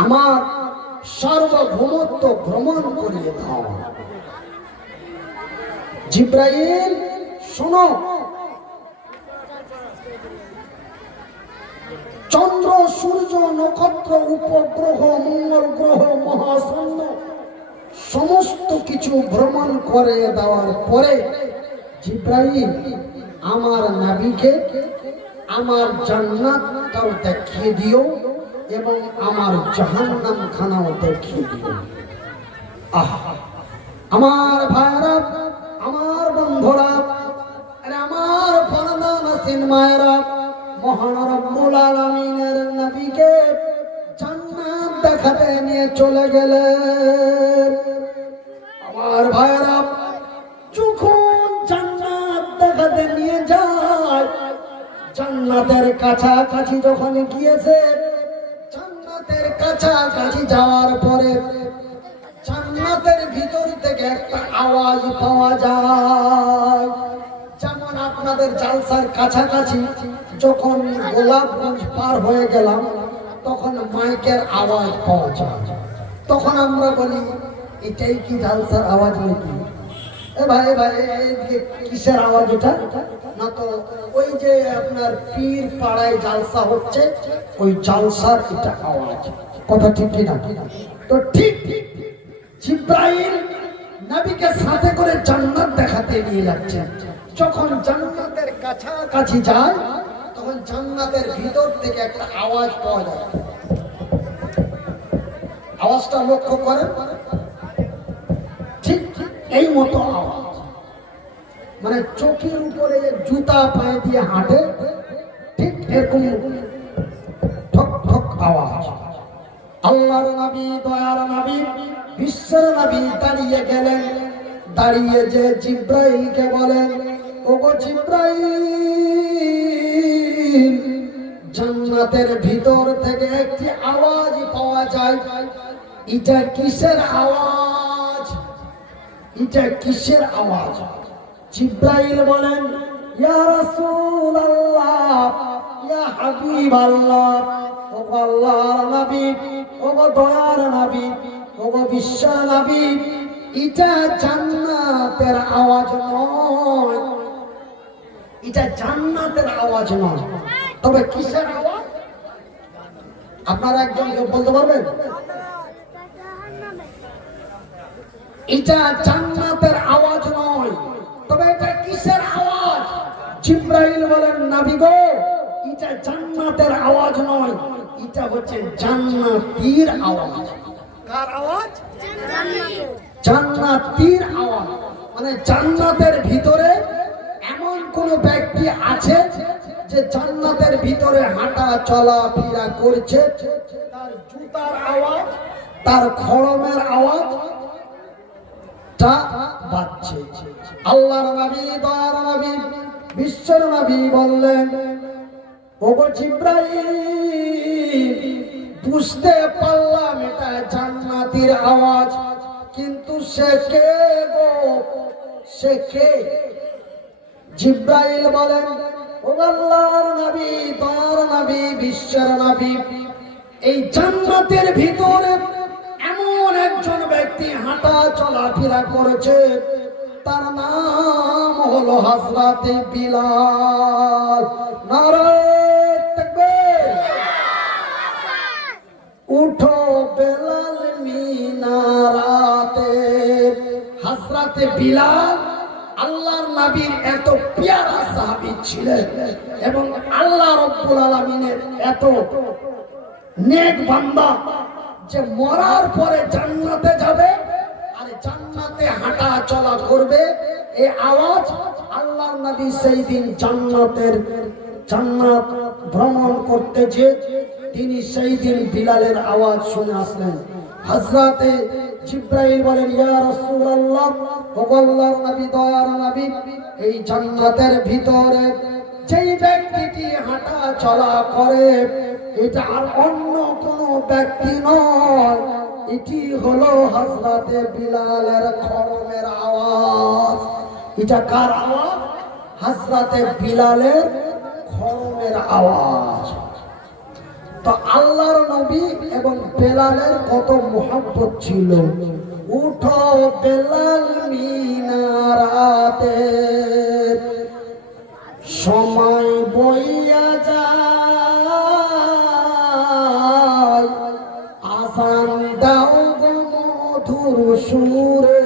আমার সার্বভৌমত্ব ভ্রমণ করিয়ে দাও। জিবরাইল, শোনো, চন্দ্র সূর্য নক্ষত্র উপগ্রহ মঙ্গল গ্রহ মহাশূন্য সমস্ত কিছু ভ্রমণ করে দেওয়ার পরে জিবরাইল আমার নবীকে আমার জান্নাতটাও দেখিয়ে দিও এবং আমার জাহান্নাম খানাও দেখিয়ে দিও। আমার ভাইরা, আমার বন্ধুরা, আমার পর্দা নাসিন মায়েরা, মহান রব্বুল আলামিনের নবীকে জান্নাত দেখাতে নিয়ে চলে গেলেন। আমার ভাইরা, যখন জান্নাত দেখাতে নিয়ে যায়, জান্নাতের কাছাকাছি যখন গিয়েছে, জান্নাতের কাছাকাছি যাওয়ার পরে জান্নাতের ভিতর থেকে একটা আওয়াজ পাওয়া যায়। যেমন আপনাদের জালসার কাছাকাছি যখন গোলাপগঞ্জ পার হয়ে গেলাম, তখন মাইকের আওয়াজ পাওয়া যায়। তখন আমরা বলি, এটাই কি জালসার আওয়াজ নাকি? এ ভাই ভাই, কিসের আওয়াজ এটা? না তো ওই যে আপনার পীর পাড়ায় জালসা হচ্ছে, ওই জালসার এটা আওয়াজ। কথা ঠিক কিনা? তো ঠিক জিবরাইল নবীকে সাথে করে জান্নাত দেখাতে নিয়ে যাচ্ছে। যখন জান্নাতের কাছাকাছি যায়, তখন জান্নাতের ভিতর থেকে একটা আওয়াজ পাওয়া যায়। আওয়াজটা লক্ষ্য করেন, ঠিক এই মতো আওয়াজ, মানে চোখের উপরে জুতা পায়ে দিয়ে হাঁটে, ঠিক এরকম ঠক ঠক আওয়াজ। আল্লাহর নবী, দয়ার নবী, বিশ্বের নবী দাঁড়িয়ে গেলেন। দাঁড়িয়ে যে জিবরাইলকে বলেন, ওগো জিবরাইল, জান্নাতের ভিতর থেকে একটি আওয়াজ পাওয়া যায়, এটা কিসের আওয়াজ? এটা কিসের আওয়াজ? জিবরাইল বলেন, ইয়া রাসূলুল্লাহ, ইয়া হাবিবাল্লাহ, ওগো আল্লাহর নবী, ওগো দয়ার নবী, ওগো বিশ্ব নবী, এটা জান্নাতের আওয়াজ নয়, এটা জান্নাতের আওয়াজ নয়। তবে কিসের আওয়াজ? আপনারা একজনকে বলতে পারবেন? এটা জান্নাতের আওয়াজ নয়, তবে এটা কিসের আওয়াজ? জিবরাইল বলেন, নবী গো, এটা জান্নাতের আওয়াজ নয়, এটা হচ্ছে জান্নাতীর আওয়াজ। কার আওয়াজ? জান্নাতীর আওয়াজ। মানে জান্নাতের ভিতরে এমন কোন ব্যক্তি আছে যে জান্নাতের ভিতরে হাঁটা চলা ফেরা করছে, তার জুতার আওয়াজ, তার খড়মের আওয়াজ তা বাজছে। আল্লাহর নবী, দয়ার নবী, বিশ্বর নবী বললেন, ওগো জিবরাইল, বুঝতে পারলাম এটা জান্নাতীর আওয়াজ, কিন্তু সে কে গো, সে কে? জিবরাইল বলেন, ও আল্লাহর নবী, দয়ার নবী, বিশ্বের নবী, এই জান্নাতের ভিতরে এমন একজন ব্যক্তি হাঁটা চলাফেরা করেছে, তার নাম হলো হযরতে বিলাল। নারায়ে তাকবীর। উঠো বেলাল মিনারাতে। হযরতে বিলাল আল্লাহর নবীর এত পেয়ারা সাহাবী ছিলেন এবং আল্লাহ রাব্বুল আলামিনের এত নেক বান্দা যে মরার পরে জান্নাতে যাবে আর জান্নাতে হাঁটা চলা করবে। এই আওয়াজ আল্লাহর নবী সেই দিন জান্নাত ভ্রমণ করতে যে তিনি সেই দিন বিলালের আওয়াজ শুনে আসলেন। হযরতে জিবরাইল বলেন, ইয়া রাসূলুল্লাহ, ও আল্লাহর নবী, দয়ার নবী, এই জান্নাতের ভিতরে যেই ব্যক্তিটি হাঁটা চলা করে এটা আর অন্য কোন ব্যক্তি নয়, এটি হলো হযরতে বিলালের খড়মের আওয়াজ। এটা কার আওয়াজ? হযরতে বিলালের খড়মের আওয়াজ। তো আল্লাহর নবী এবং বেলালের কত মুহাব্বত ছিল। উঠো বেলাল মিনারাতে, সময় বইয়া যায়, আযান দাও গো মধুর সুরে,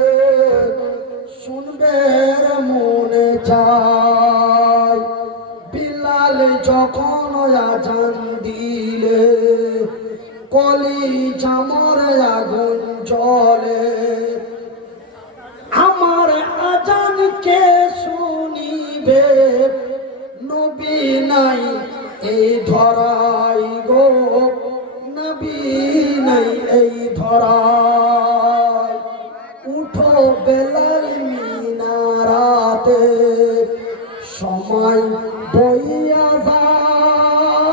শুনবে মনে চায়। বিলাল যখন আযান দিলে কলিজা মরে আগুন জ্বলে, আমার আযান কে শুনিবে, নবী নাই এই ধরাই গো, নবী নাই এই ধরাই। উঠো বেলাল মিনারাতে, সময় বইয়া যায়,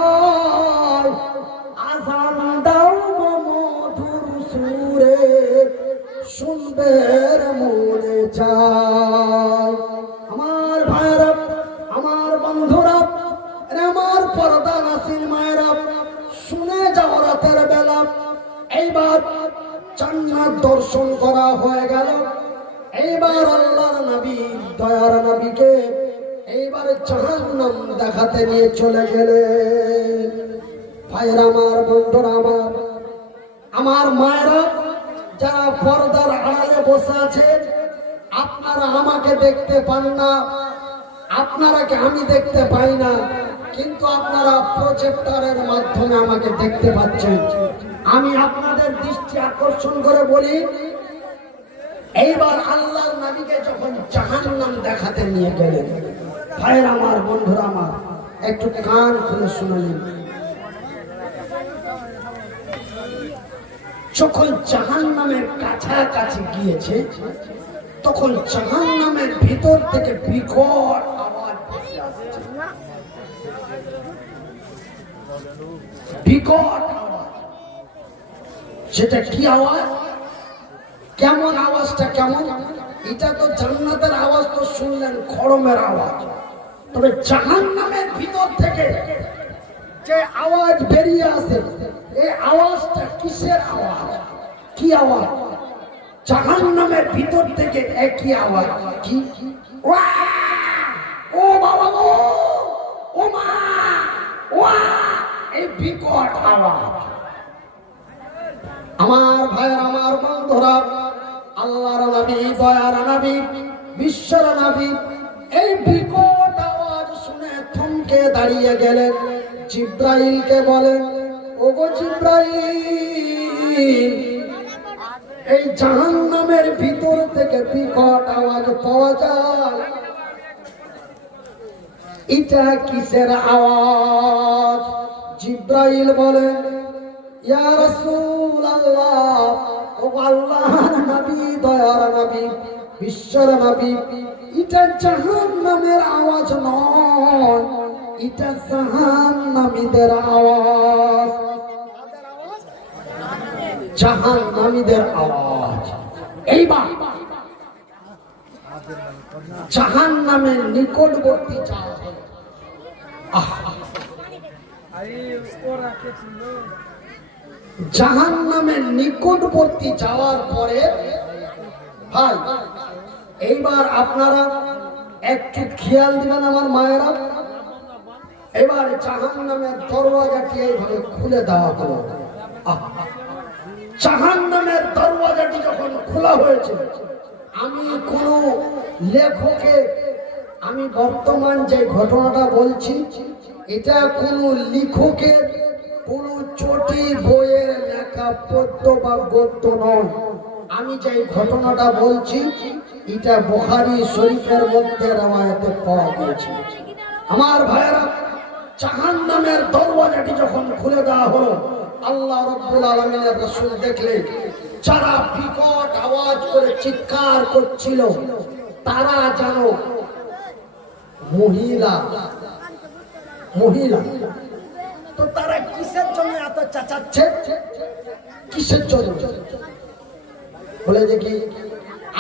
আযান দাও গো মধুর সুরে, শুনবে মনে চায়। আমার ভাইরা, আমার বন্ধুরা, আমার পর্দা নাসির মায়েরা, শুনে যাও রাতের বেলা এইবার জান্নাত দর্শন করা হয়ে গেল। এইবার আল্লাহর নবী, দয়ার নবীকে এইবার জাহান্নাম দেখাতে নিয়ে চলে গেলেন। ভাইরা আমার, বন্ধুরা আমার, আমার মায়েরা যারা পর্দার আড়ালে বসে আছেন, আপনারা আমাকে দেখতে পান না, আপনারাকে আমি দেখতে পাই না, কিন্তু আপনারা প্রজেক্টরের মাধ্যমে আমাকে দেখতে পাচ্ছেন। আমি আপনাদের দৃষ্টি আকর্ষণ করে বলি, এইবার আল্লাহর নবীকে যখন জাহান্নাম দেখাতে নিয়ে গেলেন, ভাইরা আমার, বন্ধুরা আমার, একটু কান খুলে শুনে নিন। যখন জাহান্নামের কাছাকাছি গিয়েছে, তখন জাহান্নামের ভিতর থেকে বিকট আওয়াজ ভেসে আসছে। বিকট আওয়াজ। সেটা কি আওয়াজ? কেমন আওয়াজটা? কেমন? এটা তো জান্নাতের আওয়াজ তো শুনলেন, খড়মের আওয়াজ। তবে জাহান্নামের ভিতর থেকে যে আওয়াজ বেরিয়ে আসে, এই আওয়াজটা কিসের আওয়াজ? কি আওয়াজ? জাহান্নামের ভিতর থেকে একই আওয়াজ। কি? ও বাবা গো, ও মা, ওয়া, এই বিকট আওয়াজ। আমার ভাইয়ের, আমার বন্ধুরা, আল্লাহর নবী, দয়ার নবী, বিশ্বর নবী এই বিকট আওয়াজ শুনে থমকে দাঁড়িয়ে গেলেন। জিবরাইলকে বলেন, ওগো জিবরাইল, এই জাহান্নামের ভিতর থেকে বিকট আওয়াজ পাওয়া যায়। এটা কিসের আওয়াজ? জিব্রাইল বলেন, ইয়া রাসূলুল্লাহ, ও আল্লাহর নবী, দয়ার নবী, বিশ্বর নবী, এটা জাহান্নামের আওয়াজ নয়, এটা জাহান্নামীদের আওয়াজ। জাহান্নামীদের আওয়াজ। এইবার জাহান্নামের নিকটবর্তী যাওয়া হলো। জাহান্নামের নিকটবর্তী যাওয়ার পরে ভাই এইবার আপনারা একটু খেয়াল দিবেন আমার মায়েরা। এবার জাহান্নামের দরওয়াজাটি এইভাবে খুলে দেওয়া হলো। জাহান্নামের দরওয়াজাটি যখন খোলা হয়েছে, আমি কোন লেখকে, আমি বর্তমান যে ঘটনাটা বলছি, এটা কোন লেখকের কোন চটি বইয়ের লেখা পদ্য বা গদ্য নয়। আমি যে ঘটনাটা বলছি এটা বুখারী শরীফের মধ্যে রওয়ায়াতে পাওয়া গেছে। আমার ভাইয়েরা, জাহান্নামের দরওয়াজাটি যখন খুলে দেওয়া হলো, আল্লাহ রাব্বুল আলামিনের রাসূল দেখলেন যারা বিকট আওয়াজ করে চিৎকার করছিল তারা যেন মহিলা। তো তারা কিসের জন্য এত চেঁচাচ্ছে? কিসের জন্য? বলে যে কি,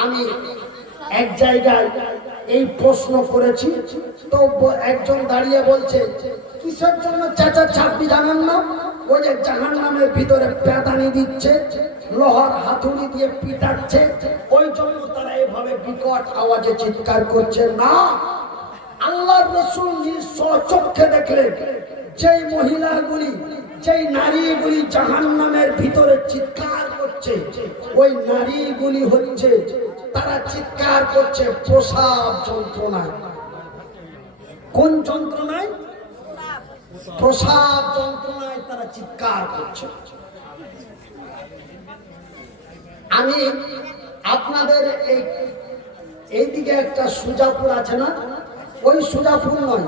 আমি এক জায়গায় এই প্রশ্ন করেছি, তো একজন দাঁড়িয়ে বলছে কিসের জন্য চেঁচাচ্ছে আপনি জানেন না? ওই যে জাহান্নামের ভিতরে পেদানি দিচ্ছে, লোহার হাতুড়ি দিয়ে পিটাচ্ছে, ওই জন্য তারা এভাবে বিকট আওয়াজে চিৎকার করছে। না, আল্লাহর রাসূল স্বচক্ষে দেখলেন যেই মহিলাগুলি, যেই নারীগুলি জাহান্নামের ভিতরে চিৎকার করছে, ওই নারীগুলি হচ্ছে, তারা চিৎকার করছে প্রসাব যন্ত্রণায়। কোন যন্ত্রণায়? প্রসাব যন্ত্রণায় তারা চিৎকার করছে। আমি আপনাদের এইদিকে একটা সুজাপুর আছে না, ওই সুজাপুর নয়,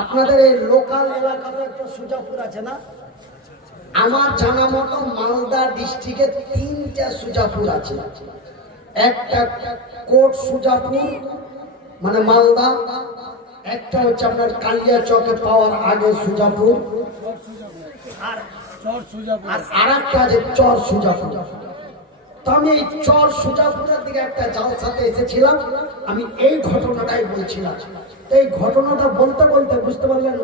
আপনাদের এই লোকাল এলাকাতে একটা সুজাপুর আছে না, আমার জানা মতো মালদা ডিস্ট্রিক্টে 3টা সুজাপুর আছে। একটা কোট সুজাপুর মানে মালদা, একটা হচ্ছে আপনার কালিয়া চকে পাওয়ার আগে সুজাপুর, আর আরেকটা আছে চর সুজাপুর। তো আমি এই চর সুজাপুরের দিকে একটা জালসাতে এসেছিলাম, আমি এই ঘটনাটাই বলছিলাম। এই ঘটনাটা বলতে বলতে বুঝতে পারলেন,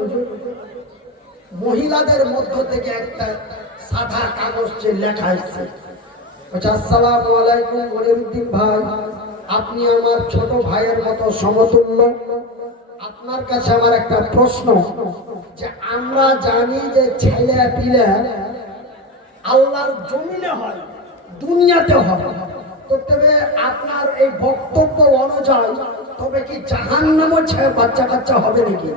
মহিলাদের মধ্য থেকে একটা সাদা কাগজে লেখা এসেছে, আসসালামু আলাইকুম মনিরুদ্দিন ভাই, আপনি আমার ছোট ভাইয়ের মতো সমতুল্য। আপনার কাছে আমার একটা প্রশ্ন, যে আমরা জানি যে ছেলে পিলে আল্লাহর জমিনে হয়, দুনিয়াতে হয়, তো তবে আপনার এই বক্তব্য অনুযায়ী তবে কি জাহান্নামে বাচ্চা কাচ্চা হবে নাকি?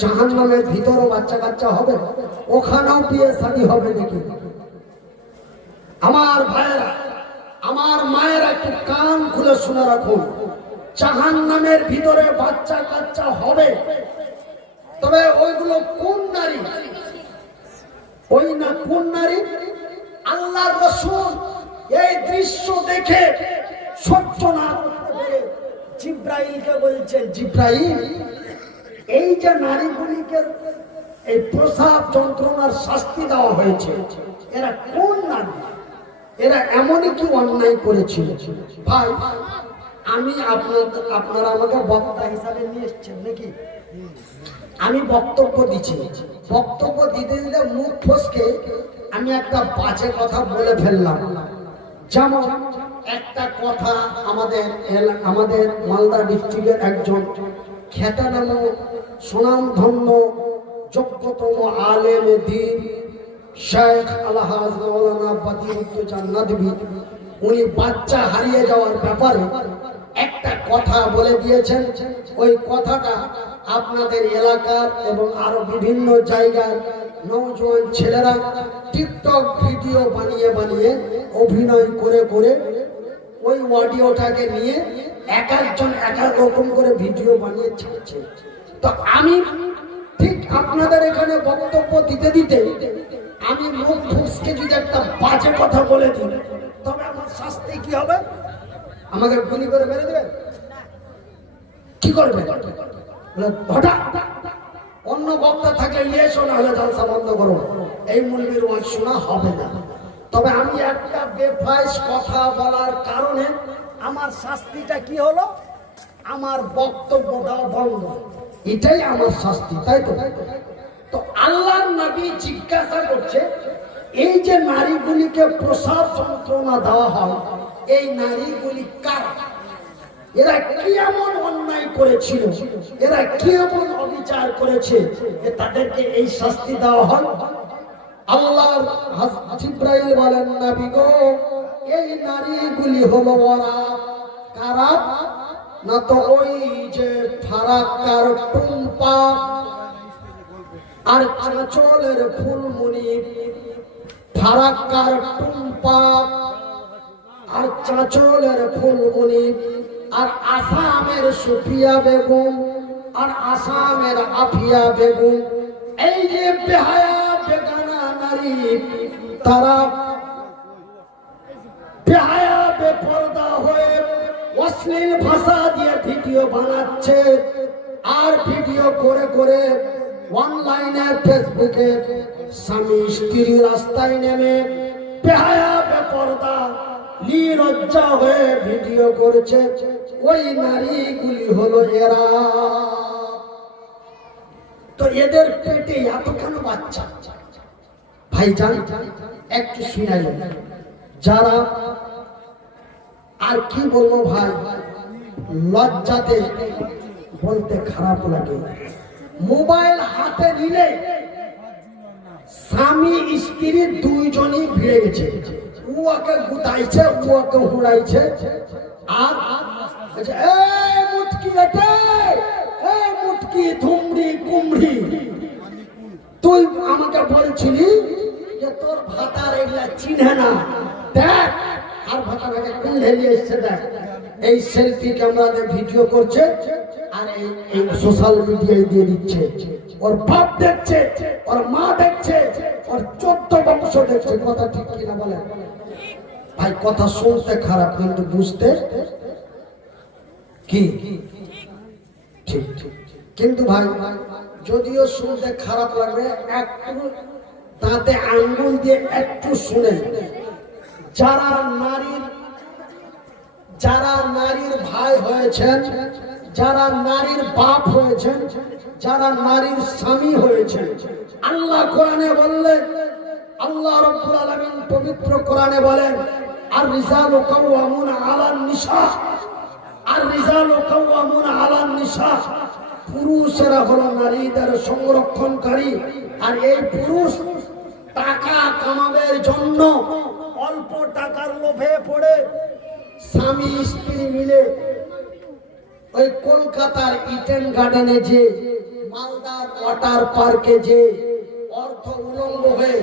জাহান্নামের ভিতরও বাচ্চা কাচ্চা হবে? ওখানেও বিয়ে শাদী হবে নাকি? আমার ভাইয়েরা, আমার মায়েরা, একটু কান খুলে শুনে রাখুন, জাহান্নামের ভিতরে বাচ্চা কাচ্চা হবে, তবে ওইগুলো কোন নারী? ওই না কোন নারী? আল্লাহর রাসূল এই দৃশ্য দেখে সহ্য না করতে পেরে জিব্রাইলকে বলছেন, জিব্রাইল, এই যে নারীগুলিকে এই প্রসাব যন্ত্রণার শাস্তি দেওয়া হয়েছে, এরা কোন নারী? এরা এমনই কি অন্যায় করেছিল? ভাই, আমি আপনারা আমাকে বক্তা হিসাবে নিয়ে এসছেন নাকি? আমি বক্তব্য দিচ্ছি, বক্তব্য দিতে দিতে মুখ ফসকে আমি একটা বাজে কথা বলে ফেললাম। যেমন একটা কথা আমাদের মালদা ডিস্ট্রিক্টের একজন খ্যাতনাম সুনামধন্য যোগ্যতম আলেম দ্বীন শেখ আলহাজ মাওলানা বদিউদ্দোজা নদভী, উনি বাচ্চা হারিয়ে যাওয়ার ব্যাপারে একটা কথা বলে দিয়েছেন। ওই কথাটা আপনাদের এলাকার এবং আরো বিভিন্ন জায়গার নওজোয়ান ছেলেরা টিকটক ভিডিও বানিয়ে বানিয়ে অভিনয় করে করে ওই অডিওটাকে নিয়ে এক একজন এক এক রকম করে ভিডিও বানিয়ে ছাড়ছে। তো আমি ঠিক আপনাদের এখানে বক্তব্য দিতে দিতে আমি মুখ ফুসকে যদি একটা বাজে কথা বলে দিই, তবে আমার শাস্তি কি হবে? আমাকে গুলি করে মেরে দেবেন? কি করবে? হঠাৎ অন্য বক্তা থাকলে নিয়ে শোনা হলে জলসা বন্ধ করো, এই মুলবির ওয়াজ শোনা হবে না। তবে আমি একটা বেফাইস কথা বলার কারণে আমার শাস্তিটা কি হলো? আমার বক্তব্য দেওয়া বন্ধ, এটাই আমার শাস্তি, তাই তো? তো আল্লাহর নবী জিজ্ঞাসা করছে, এই যে নারীগুলিকে প্রসাব যন্ত্রণা দেওয়া হয়, এই নারীগুলি কারা? এরা কি এমন অন্যায় করেছিল, এরা কি এমন অবিচার করেছে যে তাদেরকে এই শাস্তি দেওয়া হয়? আল্লাহর জিবরাইল বলেন, নবী গো, এই নারীগুলি হলো ওরা। কারা? না তো ওই যে ফারাক্কার টুম্পা আর চাঁচলের ফুলমণি, ফারাক্কার টুম্পা আর চাঁচলের ফুলমণি, আর আসামের সুফিয়া বেগম আর আসামের আফিয়া বেগম, এই যে বেহায়া বেগানা নারী, তারা বেহায়া বেপরদা হয়ে অশ্লীল ভাষা দিয়ে ভিডিও বানাচ্ছে, আর ভিডিও করে করে অনলাইনে ফেসবুকে স্বামী স্ত্রী রাস্তায় নেমে বেহায়া বেপরদা নির্লজ্জা হয়ে ভিডিও করেছে। ওই নারীগুলি হলো এরা। তো এদের পেটে এতখানি বাচ্চা, ভাইজান একটু শুনাইলেন। যারা, আর কি বলবো ভাই, লজ্জাতে বলতে খারাপ লাগে, মোবাইল হাতে নিলে স্বামী স্ত্রী দুইজনই ভিড়ে গেছে, উয়াকে গুতাইছে উয়াকে হুড়াইছে, আর এই মুটকি এটে, এই মুটকি ধুমড়ি কুমড়ি, তুই আমাকে বলছিলি যে তোর ভাতার এগুলা চিনে না, দেখ আর ভাতাটাকে কুঁড়ে নিয়ে এসছে, দেখ এই সেলফি ক্যামেরাতে ভিডিও করছে আর এই সোশ্যাল মিডিয়ায় দিয়ে দিচ্ছে। ওর বাপ দেখছে, ওর মা দেখছে, ওর 14 বংশ দেখছে। কথা ঠিক কিনা বলেন ভাই? কথা শুনতে খারাপ কিন্তু বুঝতে কি ঠিক। কিন্তু ভাই যদিও শুনতে খারাপ লাগবে, একটু তাতে আঙ্গুল দিয়ে একটু শুনে, যারা নারীর ভাই হয়েছেন, যারা নারীর বাপ হয়েছেন, যারা নারীর স্বামী হয়েছেন, আল্লাহ কোরআনে বললেন, আল্লাহ রাব্বুল আলামিন পবিত্র কোরআনে বলেন, আর রিজালু কাওয়ামুনা আলান নিসা, আর রিজালু কাওয়ামুনা আলান নিসা, পুরুষেরা হলো নারীদের সংরক্ষণকারী। আর এই পুরুষ টাকা কামাবের জন্য অল্প টাকার লোভে পড়ে স্বামী স্ত্রী মিলে ওই কলকাতার ইডেন গার্ডেনে যে, মালদার ওয়াটার পার্কে যে অর্থ উলঙ্গ হয়ে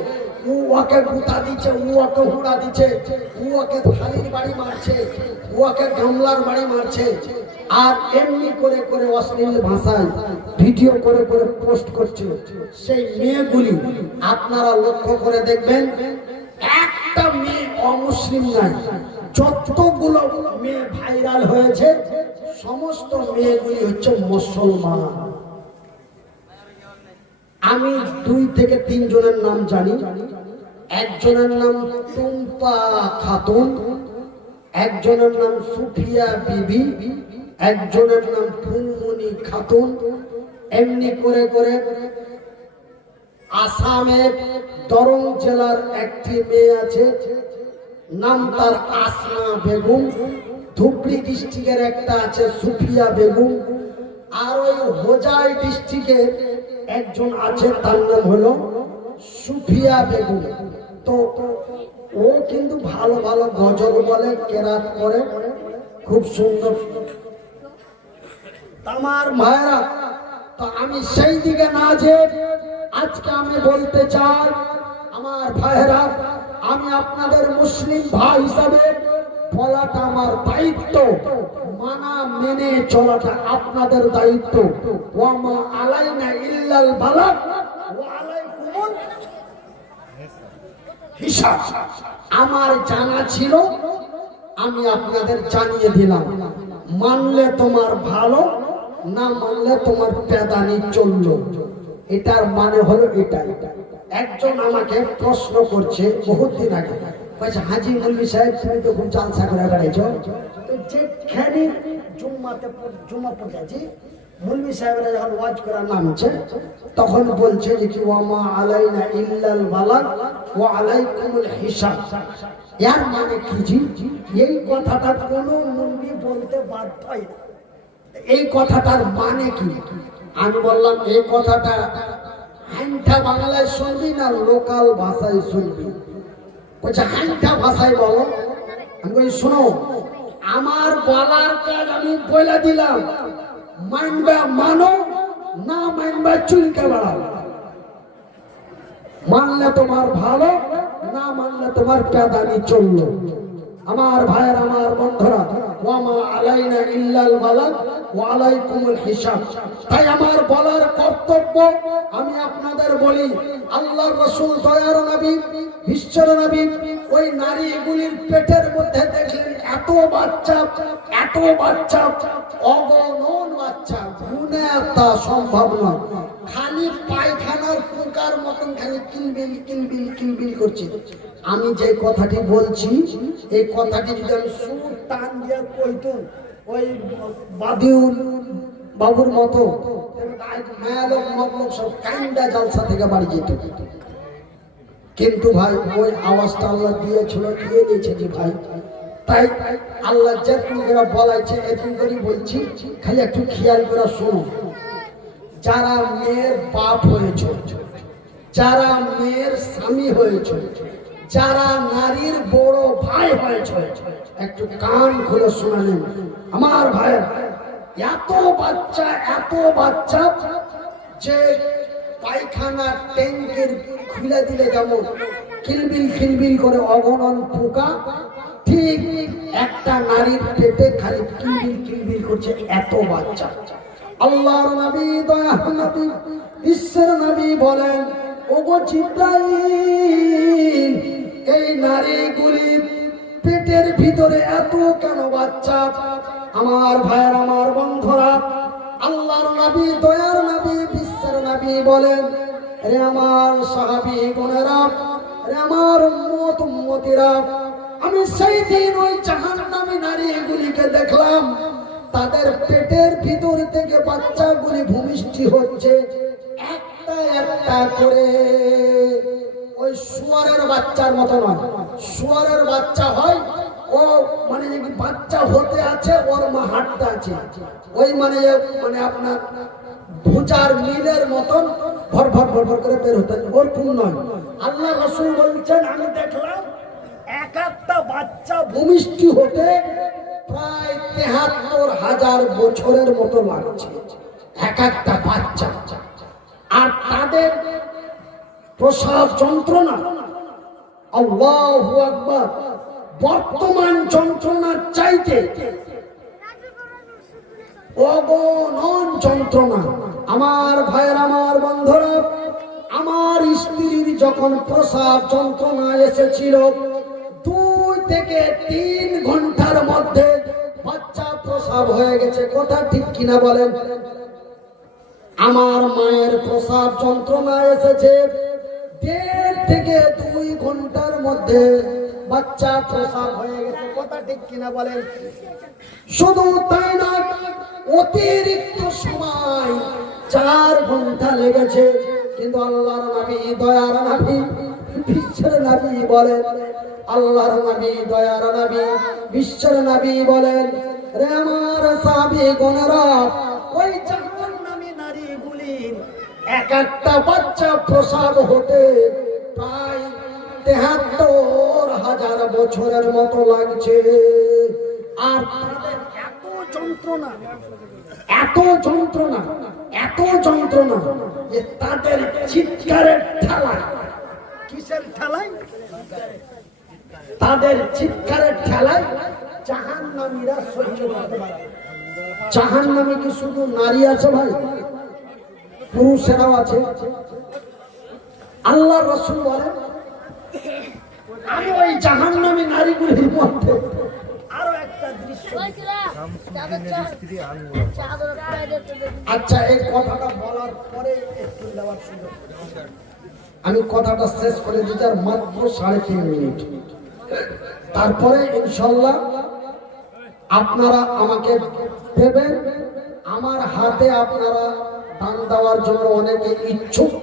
উয়াকে গুতা দিচ্ছে, উয়াকে হুড়া দিচ্ছে, উয়াকে থালির বাড়ি মারছে, উয়াকে গামলার বাড়ি মারছে, আর এমনি করে করে অশ্লীল ভাষায় ভিডিও করে করে পোস্ট করছে। সেই মেয়েগুলি আপনারা লক্ষ্য করে দেখবেন, একটা মেয়ে অমুসলিম নাই। যতগুলো মেয়ে ভাইরাল হয়েছে সমস্ত মেয়েগুলি হচ্ছে মুসলমান। আমি 2 থেকে 3 জনের নাম জানি। একজনের নাম টুম্পা খাতুন, একজনের নাম সুফিয়া বিবি, একজনের নাম ফুলমণি খাতুন। এমনি করে করে আসামের দরং জেলার একটি মেয়ে আছে, নাম তার আসমা বেগম। ধুবড়ি ডিস্ট্রিক্টের একটা আছে সুফিয়া বেগম। আর ওই হোজাই ডিস্ট্রিক্টের একজন আছে, তার নাম হলো সুফিয়া বেগম। তো ও কিন্তু ভালো ভালো গজল বলে, কেরাত করে, খুব সুন্দর। আমার ভাইরা, তো আমি সেই দিকে না যে আজকে আমি বলতে চাই আমার ভাইরা, আমি আপনাদের মুসলিম ভাই হিসাবে বলাটা আমার দায়িত্ব, মানা মেনে চলাটা আপনাদের দায়িত্ব। ওয়ামা আলাইনা ইল্লাল বালাগ ওয়া আলাইকুমুল হিসাব। আমার জানা ছিল, আমি আপনাদের জানিয়ে দিলাম। মানলে তোমার ভালো, না মানলে তোমার পেদানি চললো। এটার মানে হলো এটাই। একজন আমাকে প্রশ্ন করছে বহুত দিন আগে, বলছে হাজি মৌলভী সাহেব তুমি তো খুব জালসা করে বেড়াইছো, তো যেখানে জুম্মা পড়েছি মৌলভী সাহেবরা যখন ওয়াজ করা নামছে তখন বলছে যে কি ওয়ামা আলাইনা ইল্লাল বালাগ ওয়া আলাইকুমুল হিসাব। এর মানে কি জি? এই কথাটা কোনো মৌলভী বলতে বাধ্য হয় না। এই কথাটার মানে কি? আমি বললাম এই কথাটা হাইন্ঠা বাংলায় শুনবি না লোকাল ভাষায় শুনবি? বলছে হাইন্ঠা ভাষায় বলো। আমি বলি শোনো, আমার বলার কাজ আমি বলে দিলাম, মানবা মানো, না মানবা চুলকে বেড়াও। মানলে তোমার ভালো, না মানলে তোমার পেদানি চললো। আমার ভাইয়ের, আমার বন্ধুরা, ওয়ামা আলাইনা ইল্লাল বালাগ ওয়া আলাইকুমুল হিসাব। তাই আমার বলার কর্তব্য, আমি আপনাদের বলি, আল্লাহর রাসূল দয়ার নবী, বিশ্বের নবী, ওই নারীগুলির পেটের মধ্যে দেখলেন এত বাচ্চা, এত বাচ্চা, অগণন বাচ্চা, গুণে তা সম্ভব নয়। খালি পায়খানার পোকার মতন খালি কিলবিল কিলবিল কিলবিল করছে। আমি যে কথাটি বলছি, এই কথাটি যদি আমি সুর টান দিয়ে কইতুম ওই বাদিউল বাবুর মতো, মায়ালোক মতলোক সব কাইন্ডা জালসা থেকে বাড়ি যেত। কিন্তু ভাই ওই আওয়াজটা আল্লাহ দিয়েছিল, দিয়ে দিয়েছে যে ভাই। তাই আল্লাহ যেরকম করে বলাইছে এরকম করে বলছি, খালি একটু খেয়াল করে শোনো। যারা মেয়ের বাপ হয়েছে, যারা মেয়ের স্বামী হয়েছে, যারা নারীর বড় ভাই হয়েছে, একটু কান খুলে শুনে নেন আমার ভাই। এত বাচ্চা, এত বাচ্চা যে পায়খানা ট্যাঙ্কের খুলে দিলে যেমন কিলবিল কিলবিল করে অগণন পোকা, ঠিক একটা নারীর পেটে খালি কিলবিল কিলবিল করছে এত বাচ্চা। আল্লাহর নবী, দয়ার নবী, বিশ্বের নবী বলেন, ওগো জিবরাইল, এই নারীগুলির পেটের ভিতরে এত কেন বাচ্চা? আমার ভাইয়ের, আমার বন্ধুরা, আল্লাহর নবী, দয়ার নবী, বিশ্বের নবী বলেন, রে আমার সাহাবী গুণেরা, রে আমার উম্মত উম্মতিরা, আমি সেই দিন ওই জাহান্নামী নারীগুলিকে দেখলাম, তাদের পেটের ভিতর থেকে বাচ্চাগুলি ভূমিষ্ঠি হচ্ছে একটা একটা করে। ওই শুয়ারের বাচ্চার মতো নয়। শুয়ারের বাচ্চা হয় ও মানে বাচ্চা হতে আছে, ওর মা হাঁটতে আছে, ওই মানে আপনার ভুজার মিলের মতন ভর ভর ভর ভর করে বের হতে, ওরকম নয়। আল্লাহ রাসূল বলছেন, আমি দেখলাম এক একটা বাচ্চা ভূমিষ্ঠি হতে প্রায় ৭৩,০০০ বছরের মতো লাগছে এক একটা বাচ্চা। আর তাদের প্রসব যন্ত্রণা, আল্লাহু আকবার, বর্তমান যন্ত্রণার চাইতে অগণন যন্ত্রণা। আমার ভাইয়ের, আমার বন্ধুরা, আমার স্ত্রীর যখন প্রসব যন্ত্রণা এসেছিল, 2 থেকে 3 ঘন্টার মধ্যে বাচ্চা প্রসব হয়ে গেছে। কথা ঠিক কিনা বলেন? আমার মায়ের প্রসব যন্ত্রণা এসেছে 1.5 থেকে 2 ঘন্টার মধ্যে বাচ্চা প্রসব হয়ে গেছে। কথা ঠিক কিনা বলেন? শুধু তাই না, অতিরিক্ত সময় 4 ঘন্টা লেগেছে। কিন্তু আল্লাহর নবী, দয়ার নবী, বিশ্বের নবী বলেন, আল্লাহর নবী, দয়ার নবী, বিশ্বের নবী বলেন, রে আমার সাহাবী গণরা, ওই জাহান্নামী নারীগুলির এক একটা বাচ্চা প্রসব হতে প্রায় ৭৩,০০০ বছরের মতো লাগছে। আর তাদের এত যন্ত্রণা, এত যন্ত্রণা, এত এত যন্ত্রণা যে তাদের চিৎকারের ঠেলায়, কিসের ঠেলায়? তাদের চিৎকারের ঠেলায় জাহান্নামীরা সহ্য করতে পারে। জাহান্নামে কি শুধু নারী আছে ভাই? পুরুষেরাও আছে। আল্লাহ রাসূল বলেন, আমি ওই জাহান্নামী নারীগুলির মধ্যে আরো একটা দৃশ্য। আচ্ছা, এই কথাটা বলার পরে একটু দেওয়ার সুযোগ, আমি কথাটা শেষ করে দিতে আর মাত্র 3.5 মিনিট, তারপরে ইনশাল্লাহ আপনারা আমাকে দেবেন। আমার হাতে আপনারা দান দেওয়ার জন্য অনেকে ইচ্ছুক,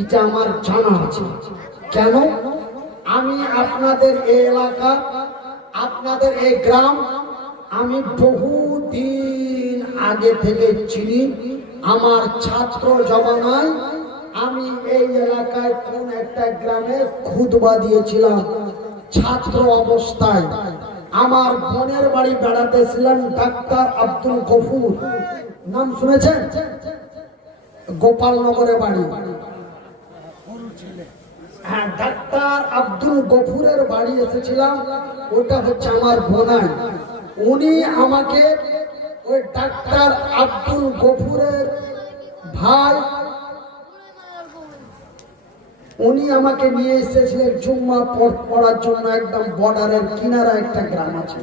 এটা আমার জানা আছে। কেন? আমি আপনাদের এই এলাকা, আপনাদের এই গ্রাম আমি বহুদিন আগে থেকে চিনি। আমার ছাত্র জমানায় আমি এই এলাকায় কোন একটা গ্রামে খুতবা দিয়েছিলাম ছাত্র অবস্থায়। আমার বোনের বাড়ি বেড়াতেছিলেন ডাক্তার আব্দুল গফুর, নাম শুনেছেন? গোপালনগরে বাড়ি। হ্যাঁ, ডাক্তার আব্দুল গফুরের বাড়ি এসেছিলাম, ওটা হচ্ছে আমার বোনাই। উনি আমাকে ওই ডাক্তার আব্দুল গফুরের ভাই, উনি আমাকে নিয়ে এসেছিলেন জুম্মা পড়ার জন্য। একদম বর্ডারের কিনারা একটা গ্রাম আছে,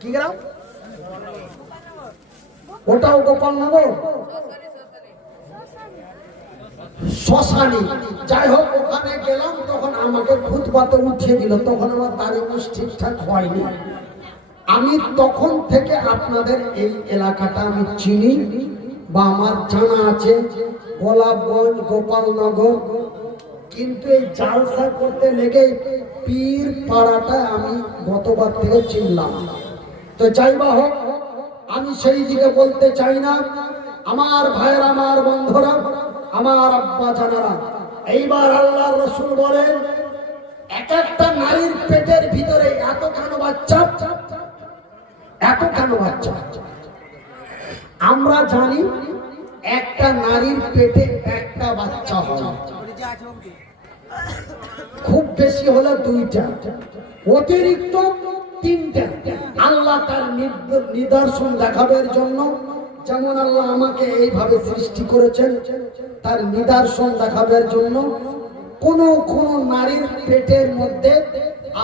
কি গ্রাম? ওটাও গোপালনগর, শ্মশানী। যাই হোক, ওখানে গেলাম, তখন আমাকে খুতবাতে উঠিয়ে দিল। তখন আমার দাড়ি মুছ ঠিকঠাক হয়নি। আমি তখন থেকে আপনাদের এই এলাকাটা আমি চিনি বা আমার জানা আছে, গোলাপগঞ্জ, গোপালনগর। কিন্তু এই জালসা করতে লেগে পীর পাড়াটা আমি গতবার থেকে চিনলাম। তো যাই বা হোক, আমি সেই দিকে বলতে চাই না। আমার ভাইয়ের, আমার বন্ধুরা, আমার আব্বা জানারা, এইবার আল্লাহর রাসূল বলেন, এক একটা নারীর পেটের ভিতরে এত কেন বাচ্চা, এত কেন বাচ্চা? আমরা জানি একটা নারীর পেটে একটা বাচ্চা হয়, খুব বেশি হলে 2টা, অতিরিক্ত 3টা। আল্লাহ তার নিদর্শন দেখাবার জন্য, যেমন আল্লাহ আমাকে এইভাবে সৃষ্টি করেছেন, তার নিদর্শন দেখাবার জন্য কোন কোন নারীর পেটের মধ্যে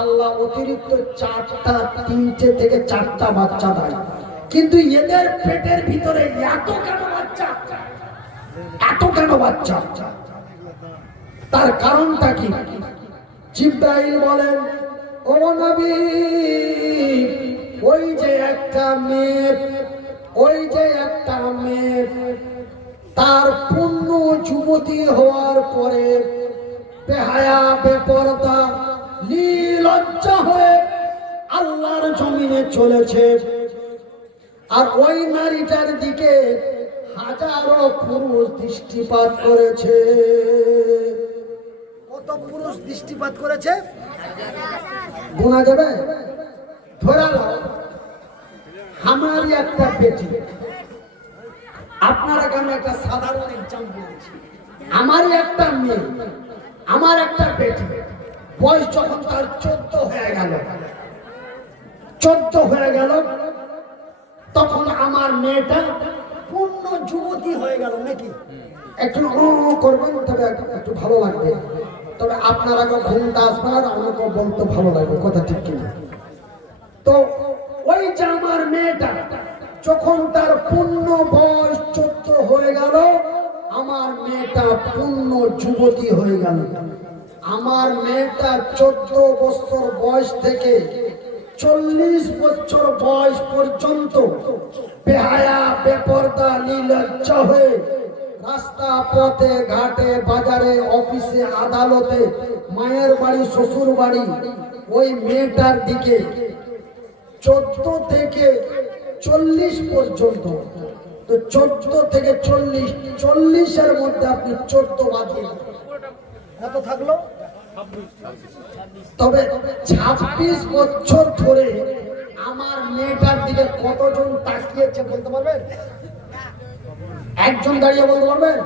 আল্লাহ অতিরিক্ত 4টা, 3টে থেকে 4টা বাচ্চা দেয়। কিন্তু এদের পেটের ভিতরে এত কেন বাচ্চা, এত কেন বাচ্চা? তার কারণটা কি? জিবরাইল বলেন, ও নবী, ওই যে একটা মেয়ে, ওই যে একটা মেয়ে তার পূর্ণ যুবতী হওয়ার পরে বেহায়া, বেপরদা, নির্লজ্জা হয়ে আল্লাহর জমিনে চলেছে। আর ওই নারীটার দিকে হাজারো পুরুষ দৃষ্টিপাত করেছে। কত পুরুষ দৃষ্টিপাত করেছে গোনা যাবে? ধরা আমারই একটা বেটি, আপনারা কেন একটা সাধারণ এক্সাম্পল দিচ্ছি। আমারই একটা মেয়ে, আমার একটা বেটি, বয়স যখন তার 14 হয়ে গেল, 14 হয়ে গেল, তখন আমার মেয়েটা পূর্ণ যুবতী হয়ে গেল। নাকি একটু করবেন, তবে একটু ভালো লাগবে। তবে আপনারা ঘুমটা আসবে আর আমাকে বলতে ভালো লাগবে, কথা ঠিক কিনা? তো ওই যে আমার মেয়েটা যখন তার পূর্ণ বয়স 14 হয়ে গেল, আমার মেয়েটা পূর্ণ যুবতী হয়ে গেল। আমার মেয়েটা 14 বছর বয়স থেকে 40 বছর বয়স পর্যন্ত বেহায়া, বেপরদা, নির্লজ্জা হয়ে রাস্তা, পথে, ঘাটে, বাজারে, অফিসে, আদালতে, মায়ের বাড়ি, শ্বশুর বাড়ি, ওই মেয়েটার দিকে 14 থেকে 40 পর্যন্ত। তো 14 থেকে 40, 40-এর মধ্যে আপনি 14 বাদ দিন, কত থাকলো? তবে 26 বছর ধরে আমার মেয়েটার দিকে কতজন তাকিয়েছে বলতে পারবেন? একজন দাঁড়িয়ে বলতে পারবেন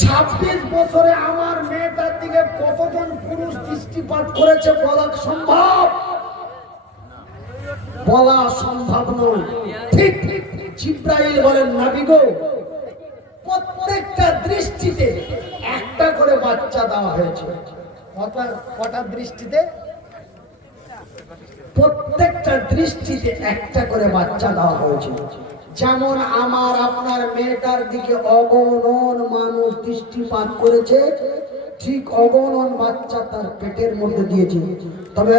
26 বছরে আমার মেয়েটার দিকে কতজন পুরুষ দৃষ্টিপাত করেছে বলা সম্ভব? বলা সম্ভব নয়। ঠিক জিব্রাইল বলেন, নবী গো, প্রত্যেকটা দৃষ্টিতে একটা করে বাচ্চা দেওয়া হয়েছে। কটা দৃষ্টিতে? প্রত্যেকটা দৃষ্টিতে একটা করে বাচ্চা দেওয়া হয়েছে। যেমন আমার আপনার মেয়েটার দিকে অগণন মানুষ দৃষ্টিপাত করেছে, ঠিক অগণন বাচ্চা তার পেটের মধ্যে দিয়েছে। তবে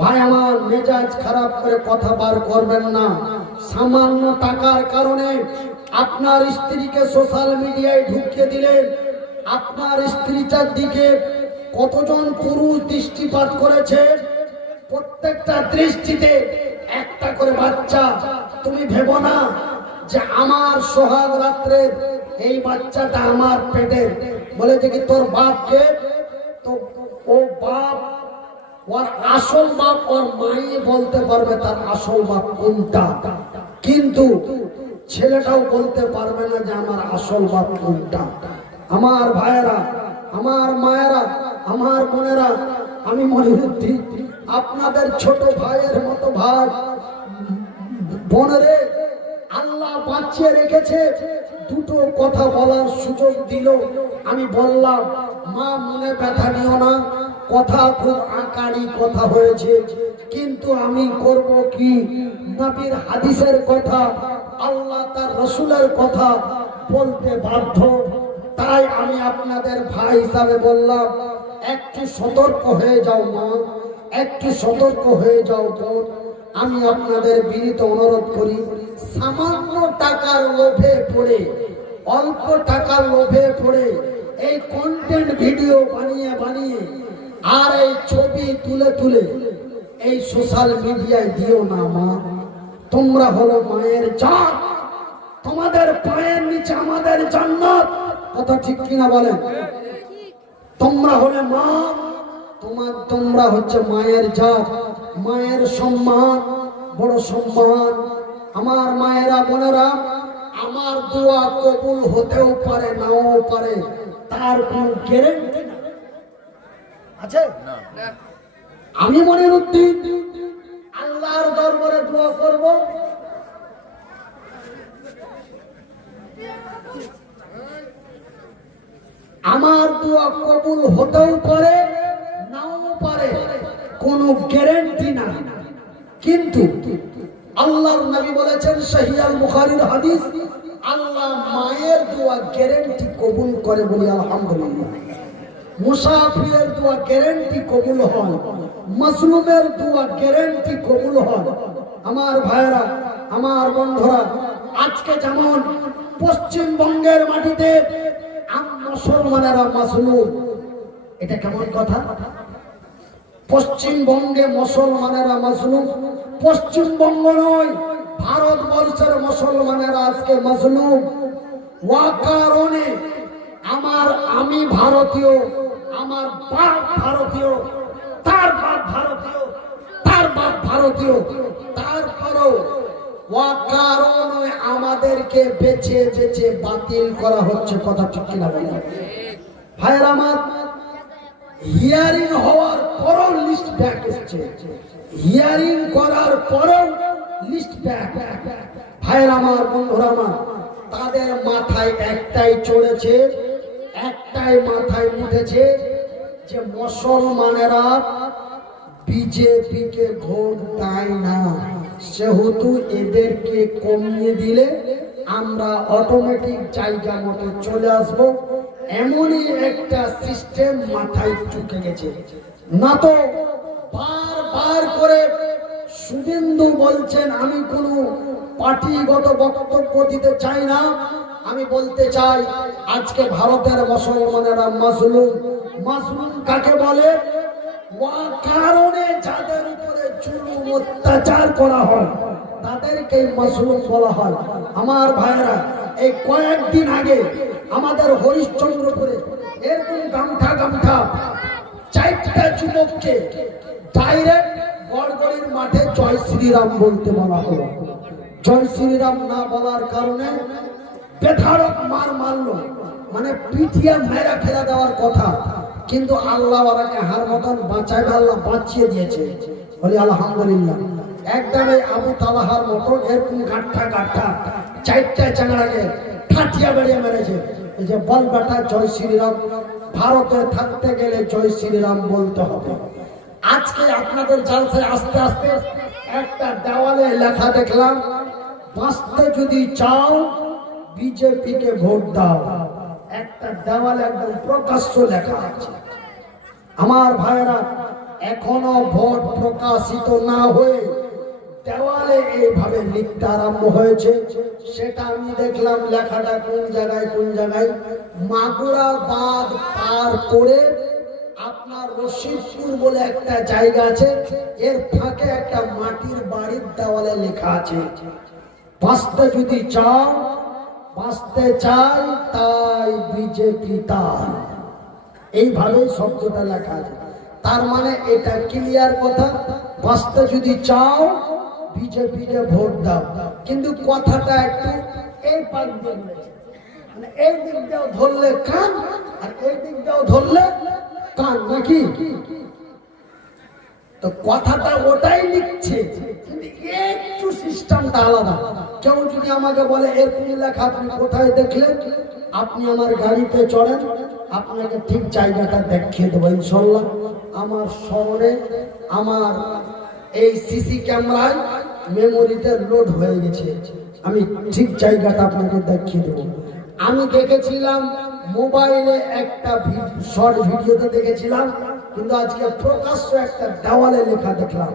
ভাই আমার, মেজাজ খারাপ করে কথা বার করবেন না। সামান্য টাকার কারণে আপনার স্ত্রীকে সোশ্যাল মিডিয়ায় ঢুকিয়ে দিলেন। আপনার স্ত্রীটার দিকে কতজন পুরুষ দৃষ্টিপাত করেছে? প্রত্যেকটা দৃষ্টিতে একটা করে বাচ্চা। তুমি ভেবো না যে আমার সোহাগ রাত্রে এই বাচ্চাটা আমার পেটের। বলেছে কি তোর বাপকে? তো ও বাপ, ওর আসল বাপ ওর মাই বলতে পারবে তার আসল বাপ কোনটা, কিন্তু ছেলেটাও বলতে পারবে না যে আমার আসল বাপ কোনটা। আমার ভাইয়েরা, আমার মায়েরা, আমার বোনেরা, আমি মনিরুদ্দিন আপনাদের ছোট ভাইয়ের মতো ভাই বোনেরে আল্লাহ বাঁচিয়ে রেখেছে। দুটো কথা বলার সুযোগ দিল, আমি বললাম মা মনে ব্যথা নিও না, কথা খুব আকারি কথা হয়েছে, কিন্তু আমি করব কি, নবীর হাদিসের কথা, আল্লাহ তার রসুলের কথা বলতে বাধ্য। তাই আমি আপনাদের ভাই হিসাবে বললাম, একটু সতর্ক হয়ে যাও মা, একটু সতর্ক হয়ে যাও বোন। আমি আপনাদের বিনীত অনুরোধ করি, সামান্য টাকার লোভে পড়ে, অল্প টাকার লোভে পড়ে এই কন্টেন্ট ভিডিও বানিয়ে বানিয়ে আর এই ছবি তুলে তুলে এই সোশ্যাল মিডিয়ায় দিও না মা। তোমরা হলো মায়ের জাত, তোমাদের পায়ের নিচে আমাদের জান্নাত। কথা ঠিক কিনা বলেন? তোমরা হলে মা, তোমরা হচ্ছে মায়ের জাত। মায়ের সম্মান বড় সম্মান। আমার মায়েরা বোনেরা, আমার দোয়া কবুল হতেও পারে নাও পারে, তার কোনো গ্যারান্টি আছে? আমি মনিরুদ্দিন আল্লাহর দরবারে দোয়া করব, আমার দোয়া কবুল হতেও পারে নাও পারে, কোনো গ্যারান্টি না। কিন্তু আল্লাহর নবী বলেছেন, সহিহ আল বুখারীর হাদিস, আল্লাহ মায়ের দোয়া গ্যারান্টি কবুল করে বলি আলহামদুলিল্লাহ। মুসাফিরের দোয়া গ্যারান্টি কবুল হয়, মাসলুমের দোয়া গ্যারান্টি কবুল হয়। আমার ভাইরা, আমার বন্ধুরা, আজকে যেমন পশ্চিমবঙ্গের মাটিতে মুসলমানেরা মাসলুম, এটা কেমন কথা? পশ্চিমবঙ্গে মুসলমানেরা মাসলুম, পশ্চিমবঙ্গ নয় ভারতবর্ষের মুসলমানেরা আজকে মাসলুম। ওয়া কারণে আমি ভারতীয়, আমার বাপ ভারতীয়, তার বাপ ভারতীয়, তার বাপ ভারতীয়, তারপরও ওয়া কারণে আমাদেরকে বেছে বেছে বাতিল করা হচ্ছে। কথা ঠিক কিনা বলেন ভাইরা আমার? হিয়ারিং হওয়ার পরও লিস্ট ব্যাক এসছে, হিয়ারিং করার পরও লিস্ট ব্যাক। ভাইরা আমার, বন্ধুরা আমার, তাদের মাথায় একটাই চড়েছে, একটাই মাথায় উঠেছে যে মুসলমানেরা বিজেপিকে ভোট দেয় না, সেহেতু এদেরকে কমিয়ে দিলে আমরা অটোমেটিক জায়গা মতো চলে আসবো। এমনই একটা সিস্টেম মাথায় ঢুকে গেছে। না তো বারবার করে শুভেন্দু বলছেন, আমি কোনো পার্টিগত বক্তব্য দিতে চাই না, আমি বলতে চাই আজকে ভারতের মুসলমানেরা মাজলুম। মাজলুম কাকে বলে? ওয়া কারণে যাদের উপরে জুলুম অত্যাচার করা হয় তাদেরকে মাজলুম বলা হয়। আমার ভাইরা, এই কয়েকদিন আগে আমাদের হরিশ্চন্দ্রপুরে এরকম গামঠা গামঠা 4টা যুবককে ডাইরেক্ট গড়গড়ির মাঠে জয় শ্রীরাম বলতে বলা হলো। জয় শ্রীরাম না বলার কারণে বেধারক মার মারলো, মানে পিঠিয়া মেরা ফেরা দেওয়ার কথা, কিন্তু আল্লাহ ওরাকে হার মতন বাঁচায়, আল্লাহ বাঁচিয়ে দিয়েছে। বলি আলহামদুলিল্লাহ। একদম এই আবু তালাহার মতন এরকম গাঠা গাঠা চারটা চাংড়াকে ঠাটিয়া বেড়িয়ে মেরেছে। এই যে বল বেটা জয় শ্রীরাম, ভারতে থাকতে গেলে জয় শ্রীরাম বলতে হবে। আজকে আপনাদের জালসায় আস্তে আস্তে একটা দেওয়ালে লেখা দেখলাম, বাঁচতে যদি চাও বিজেপি কে ভোট দাও। একটা দেওয়ালে একদম প্রকাশ্য লেখা আছে। আমার ভাইরা, এখনো ভোট প্রকাশিত না হয়ে দেওয়ালে এইভাবে লিখতে আরম্ভ হয়েছে। সেটা আমি দেখলাম লেখাটা কোন জায়গায় মাগুরা বাঁধ পার করে আপনার রশিদপুর বলে একটা জায়গা আছে, এর ফাঁকে একটা মাটির বাড়ির দেওয়ালে লেখা আছে, বাঁচতে যদি চাও, বাঁচতে চাই তাই বিজেপি তাই। এইভাবে শব্দটা লেখা আছে। তার মানে এটা ক্লিয়ার কথা, বাঁচতে যদি চাও বিজেপি কে ভোট দাও। কিন্তু কথাটা একটু এই পাশ দিয়ে বলেছে, মানে এই দিক দিয়েও ধরলে কান আর এই দিক দিয়েও ধরলে কান, নাকি? তো কথাটা ওটাই লিখছে, কিন্তু একটু সিস্টেমটা আলাদা। কেউ যদি আমাকে বলে এরকম লেখা আপনি কোথায় দেখলেন, আপনি আমার গাড়িতে চড়েন, আপনাকে ঠিক জায়গাটা দেখিয়ে দেবো ইনশাল্লাহ। আমার শহরে আমার এই সিসি ক্যামেরায় মেমোরিতে লোড হয়ে গেছে, আমি ঠিক জায়গাটা আপনাকে দেখিয়ে দেবো। আমি দেখেছিলাম মোবাইলে একটা শর্ট ভিডিওতে দেখেছিলাম, কিন্তু আজকে প্রকাশ্য একটা দেওয়ালে লেখা দেখলাম।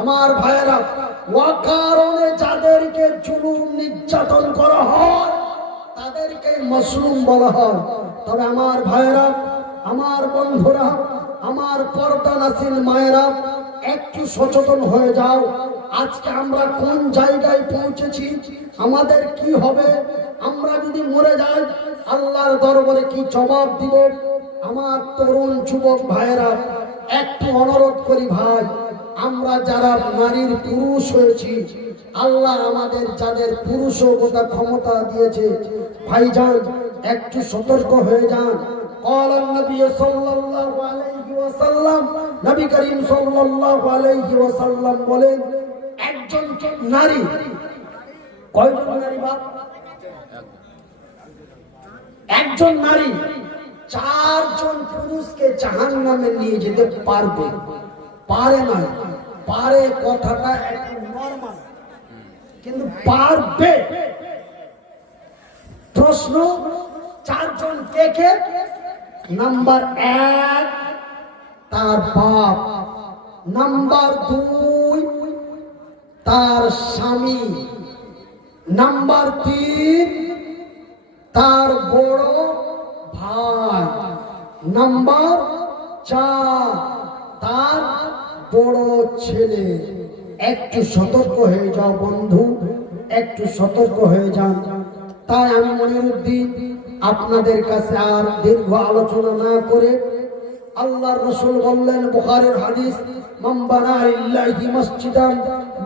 আমার ভাইয়েরা, ওয়াকারণে যাদেরকে জুলুম নির্যাতন করা হয় তাদেরকে মাসলুম বলা হয়। তবে আমার ভাইয়েরা, আমার বন্ধুরা, আমার পর্দা নাসিল মায়েরা, একটু সচেতন হয়ে যাও। আজকে আমরা কোন জায়গায় পৌঁছেছি, আমাদের কি হবে, আমরা যদি মরে যাই আল্লাহর দরবারে কি জবাব দিব? আমার তরুণ যুবক ভাইয়েরা, একটু অনুরোধ করি ভাই, আমরা যারা নারীর পুরুষ হয়েছি, আল্লাহ আমাদের যাদের পুরুষতা ক্ষমতা দিয়েছে, ভাইজান একটু সতর্ক হয়ে যান। قال النبي صلى الله عليه وسلم, নবী করিম সাল্লাল্লাহু আলাইহি ওয়াসাল্লাম বলেন, একজন নারী, কয়জন নারী বাপ? একজন নারী চারজন পুরুষকে জাহান্নামে নিয়ে যেতে পারবে। পারে না, পারে কথাটা একটু নরমাল, কিন্তু পারবে। প্রশ্ন, চারজন কে কে? নাম্বার 1 তার বাপ, নাম্বার 2 তার স্বামী, নাম্বার 3 তার বড় ভাই, নাম্বার 4 তার বড় ছেলে। একটু সতর্ক হয়ে যাও বন্ধু, একটু সতর্ক হয়ে যান। তাই আমি মনিরুদ্দিন আপনাদের কাছে আর দীর্ঘ আলোচনা না করে, আল্লাহর রাসূল বললেন, বুখারীর হাদিস, মান বানা লিল্লাহি মসজিদান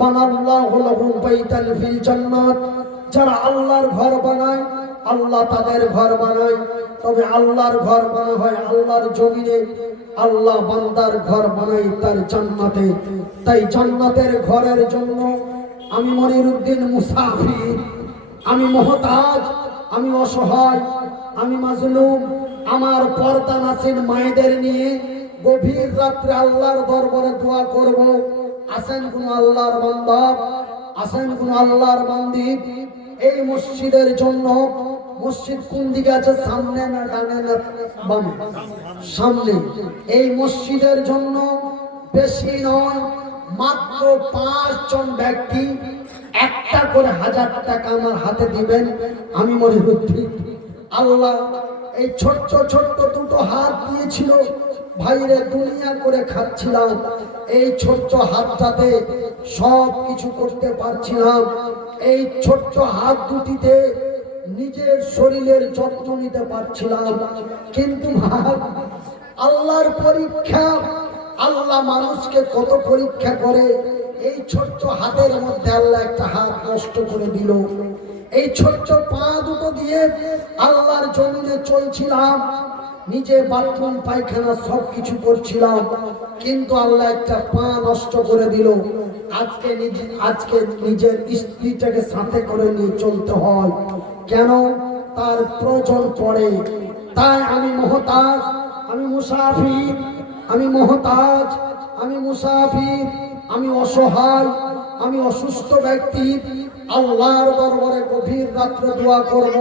বানাল্লাহু লাহু বাইতান ফিল জান্নাত। যারা আল্লাহর ঘর বানায়, আল্লাহ তাদের ঘর বানায়। তবে আল্লাহর ঘর বানা হয় আল্লাহর জমিনে, আল্লাহ বান্দার ঘর বানায় তার জান্নাতে। তাই জান্নাতের ঘরের জন্য আমি মনিরুদ্দিন মুসাফির, আমি মুহতাজ, আমি অসহায়, আমি মাজলুম। আমার পর্দা নাসির মায়েদের নিয়ে গভীর রাত্রে আল্লাহর দরবারে দোয়া করব। আসেন কোন আল্লাহর বান্দা, আসেন কোন আল্লাহর বান্দি এই মসজিদের জন্য। মসজিদ কোন দিকে আছে, সামনে না ডানে না বামে? সামনে। এই মসজিদের জন্য বেশি নয়, মাত্র 5 জন ব্যক্তি একটা করে 1000 টাকা আমার হাতে দিবেন। আমি মনে করছি আল্লাহ এই ছোট্ট ছোট্ট দুটো হাত দিয়েছিল, ভাইরে দুনিয়া করে খাচ্ছিলাম, এই ছোট্ট হাতটাতে সব কিছু করতে পারছিলাম। এই ছোট্ট হাত দুটিতে নিজের শরীরের যত্ন নিতে পারছিলাম। কিন্তু আল্লাহর পরীক্ষা, আল্লাহ মানুষকে কত পরীক্ষা করে। এই ছোট্ট হাতের মধ্যে আল্লাহ একটা হাত নষ্ট করে দিল। এই ছোট্ট পা দুটো দিয়ে আল্লাহর জমিনে চলছিলাম, নিজে বাথরুম পায়খানা সবকিছু করছিলাম, কিন্তু আল্লাহ একটা পা নষ্ট করে দিল। আজকে নিজের স্ত্রীটাকে সাথে করে নিয়ে চলতে হয়, কেন? তার প্রয়োজন পড়ে। তাই আমি মুহতাজ, আমি মুসাফির, আমি মুহতাজ, আমি মুসাফির, আমি অসহায়, আমি অসুস্থ ব্যক্তি। আল্লাহর দরবারে গভীর রাত্রে দোয়া করব।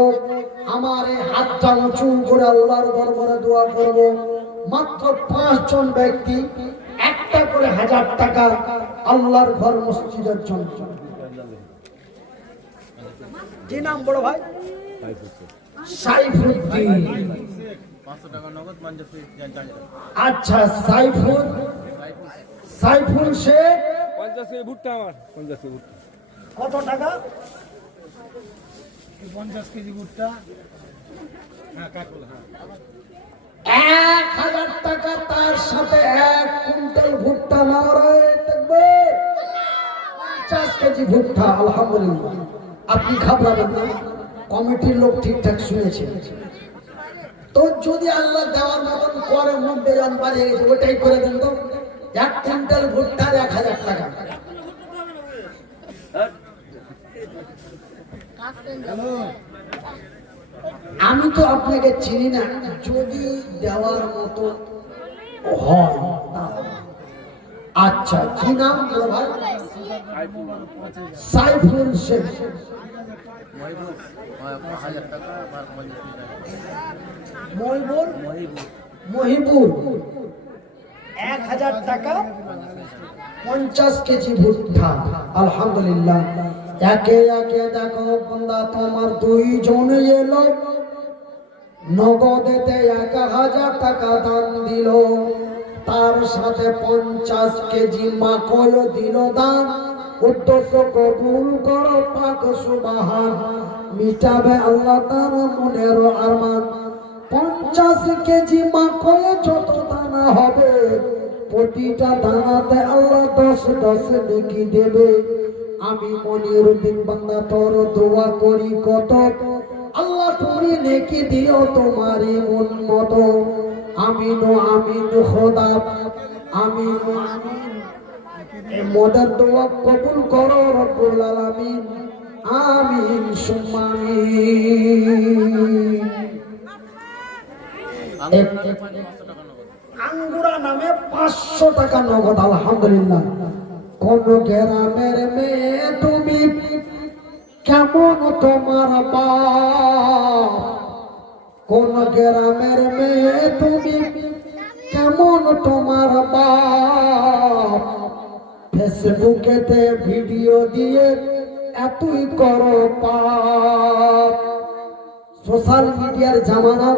আমার এই হাতটা উঁচু করে আল্লাহর দরবারে দোয়া করব। মাত্র 5 জন ব্যক্তি একটা করে 1000 টাকা আল্লাহর ঘর মসজিদের জন্য। কি নাম বড় ভাই? সাইফুদ্দিন। 500 টাকা নগদ মঞ্জুরি আচ্ছা, সাইফুল শেখ 50 ভুট্টা আমার 50 ভুট্টা কত টাকা? 50 কেজি ভুট্টা। হ্যাঁ কাকুল, হ্যাঁ 1000 টাকা, তার সাথে 1 কুইন্টাল ভুট্টা। নারায়ে তাকবীর। 50 কেজি ভুট্টা। আলহামদুলিল্লাহ। আপনি ঘাবড়াবেন না, কমিটির লোক ঠিকঠাক শুনেছে। তো যদি আল্লাহ দেওয়ার মতন করে, মধ্যে জন বাড়িয়ে গেছে, ওইটাই করে দেন তো। 1 কুইন্টাল ভুট্টার 1000 টাকা। আমি তো আপনাকে চিনি না, যদি দেওয়ার মতো হয় তাহলে। আচ্ছা, কি নাম বলো ভাই? সাইফুল শেখ। মহিবুর 1000 টাকা আর 50 মহিবুর 1000 টাকা 50 কেজি ভুট্টা। আলহামদুলিল্লাহ। একে একে দেখো বান্দা, তোমার 2 জন এলো, নগদেতে 1000 টাকা দান দিল, তার সাথে 50 কেজি মাকয় দিল দান। উদ্দেশ্য কবুল করো পাক সুবহান, মিটাবে আল্লাহ তার মনের আরমান। 50 কেজি মাকয় যত দানা হবে, প্রতিটা দানাতে আল্লাহ 10 নেকি দেবে। আমি মনিরুদ্দিন বান্দা তোর দোয়া করি কত, আল্লাহ তুমি নেকি দিও তোমারই মন মতো। আমিন আমিন খোদা, আমিন আমিন। এই মদের দোয়া কবুল করো রব্বুল আলামিন। আমিন সুম্মা আমিন। আঙ্গুরা নামে 500 টাকা নগদ। আলহামদুলিল্লাহ। কোন গ্রামের মেয়ে তুমি, কেমন তোমার বাপ? কোন গ্রামের মেয়ে তুমি, কেমন তোমার বাপ? ফেসবুকেতে ভিডিও দিয়ে এতই করো পাপ। সোশ্যাল মিডিয়ার জামানা।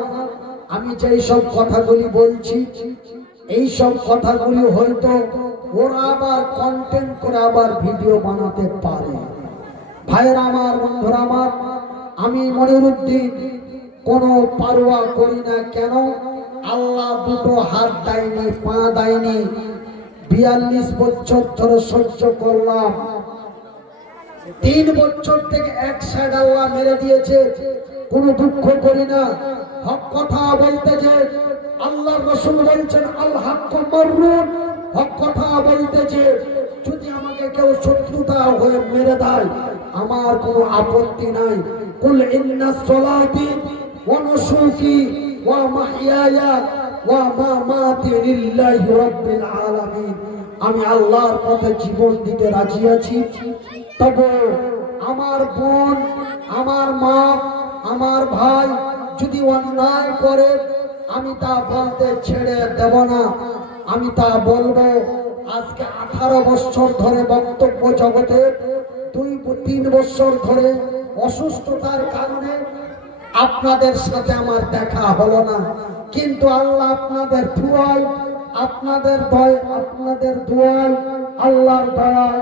আমি যেই সব কথাগুলি বলছি, এই সব কথাগুলি হয়তো ওরা আবার কন্টেন্ট করে আবার ভিডিও বানাতে পারে। ভাইয়েরা আমার, বন্ধুরা আমার, আমি মনিরুদ্দিন কোনো পারোয়া করি না। কেন? আল্লাহ 2 হাত দেয়নি, পা দেয়নি। 42 বছর ধরে সহ্য করলাম। 3 বছর থেকে এক সাইড আল্লাহ মেরে দিয়েছে, কোনো দুঃখ করি না। হক কথা বলতে যে আল্লাহ রাসূল বলছেন আল হাক্কু মাররুন, হক কথা বলতে যে যদি আমাকে কেউ শত্রুতা হয়ে মেরে দেয়, আমার কোনো আপত্তি নাই। কুল ইন্না সলাতি ওয়া নুসুকি ওয়া মাহইয়ায়া ওয়া মামাতি লিল্লাহি রাব্বিল আলামিন। আমি আল্লাহর পথে জীবন দিতে রাজি আছি। তবে আমার বোন, আমার মা, আমার ভাই যদি অন্যায় করে, আমি তা বলতে ছেড়ে দেব না। আমি তা বলবো। আজকে 18 বছর ধরে বক্তব্য জগতে, 2-3 বছর ধরে অসুস্থতার কারণে আপনাদের সাথে আমার দেখা হলো না, কিন্তু আল্লাহ আপনাদের দোয়ায়, আপনাদের দয়ায়, আল্লাহর দয়ায়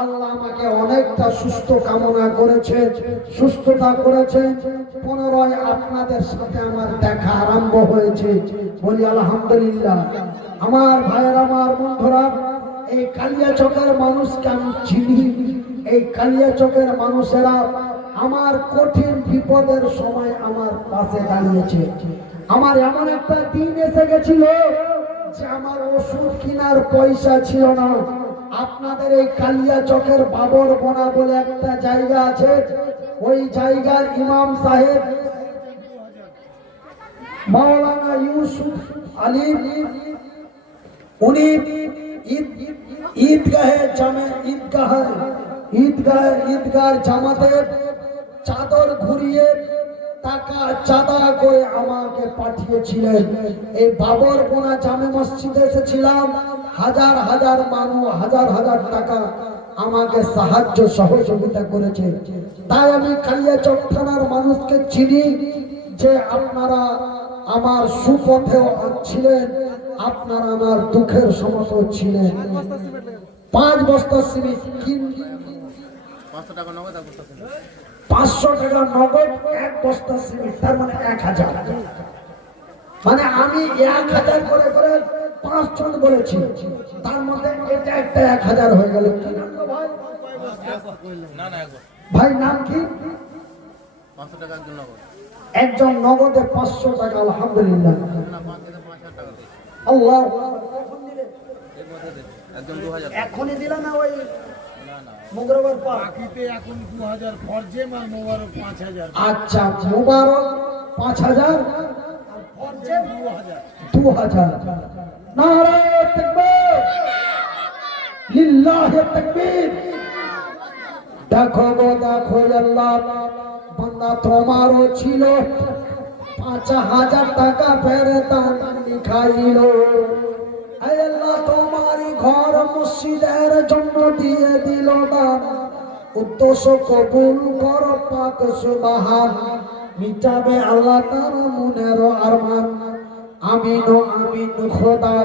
আল্লাহ আমাকে অনেকটা সুস্থ কামনা করেছে, সুস্থতা করেছে। 15 আপনাদের সাথে আমার দেখা আরম্ভ হয়েছে, বলি আলহামদুলিল্লাহ। আমার ভাইয়ের, আমার বন্ধুরা, এই কালিয়াচকের মানুষকে আমি চিনি। এই কালিয়াচকের মানুষেরা আমার কঠিন বিপদের সময় আমার পাশে দাঁড়িয়েছে। আমার এমন একটা দিন এসে গেছিল যে আমার ওষুধ কেনার পয়সা ছিল না। আপনাদের এই কালিয়াচকের বাবর বোনা বলে একটা জায়গা আছে, ওই জায়গার ইমাম সাহেব মাওলানা ইউসুফ আলী, উনি ঈদগাহ জামাতে চাদর ঘুরিয়ে টাকা চাঁদা করে আমাকে পাঠিয়েছিলেন। এই বাবর বোনা জামে মসজিদে এসেছিলাম, হাজার হাজার মানুষ হাজার হাজার টাকা আমাকে সাহায্য সহযোগিতা করেছে। তাই আমি কালিয়াচক থানার মানুষকে চিনি যে আপনারা আমার সুপথেও ছিলেন, আপনারা আমার দুঃখের সময় ছিলেন। 5 বস্তা সিমেন্ট 500 টাকা নগদ এক বস্তা সিমেন্ট। 500 টাকা নগদ 1 বস্তা সিমেন্ট, তার মানে 1000। মানে আমি 1000 করে করে 5 জন বলেছি, তার মধ্যে এটা একটা 1000 হয়ে গেল। কি নাম গো ভাই? না না একবার ভাই নাম কি? 500 টাকা একজন নগদ। একজন নগদে 500 টাকা, আলহামদুলিল্লাহ। না 5 থেকে 5000 টাকা দিয়েছে। আল্লাহ, এর মধ্যে দে একজন 2000 টাকা। এখনই দিলা না ওই না না মুগরবার পর? বাকিতে এখন 2000 ফরজেম আর মোবারক 5000। আচ্ছা, মুবারক 5000 ফরজেম 2000। 2000। নারে তাকবীর, লিল্লাহি তাকবীর। দেখো গো দেখো, আল্লাহ বান্দা তোমারও ছিল 5000 টাকা ফেরত লিখাইল। আয় আল্লাহ, তোমারই ঘর মসজিদের জন্য দিয়ে দিল দান, উদ্দেশ্য কবুল কর পাক সুবহান। মিটাবে আল্লাহ তার মনের আরমান। আমিন ও আমিন খোদা।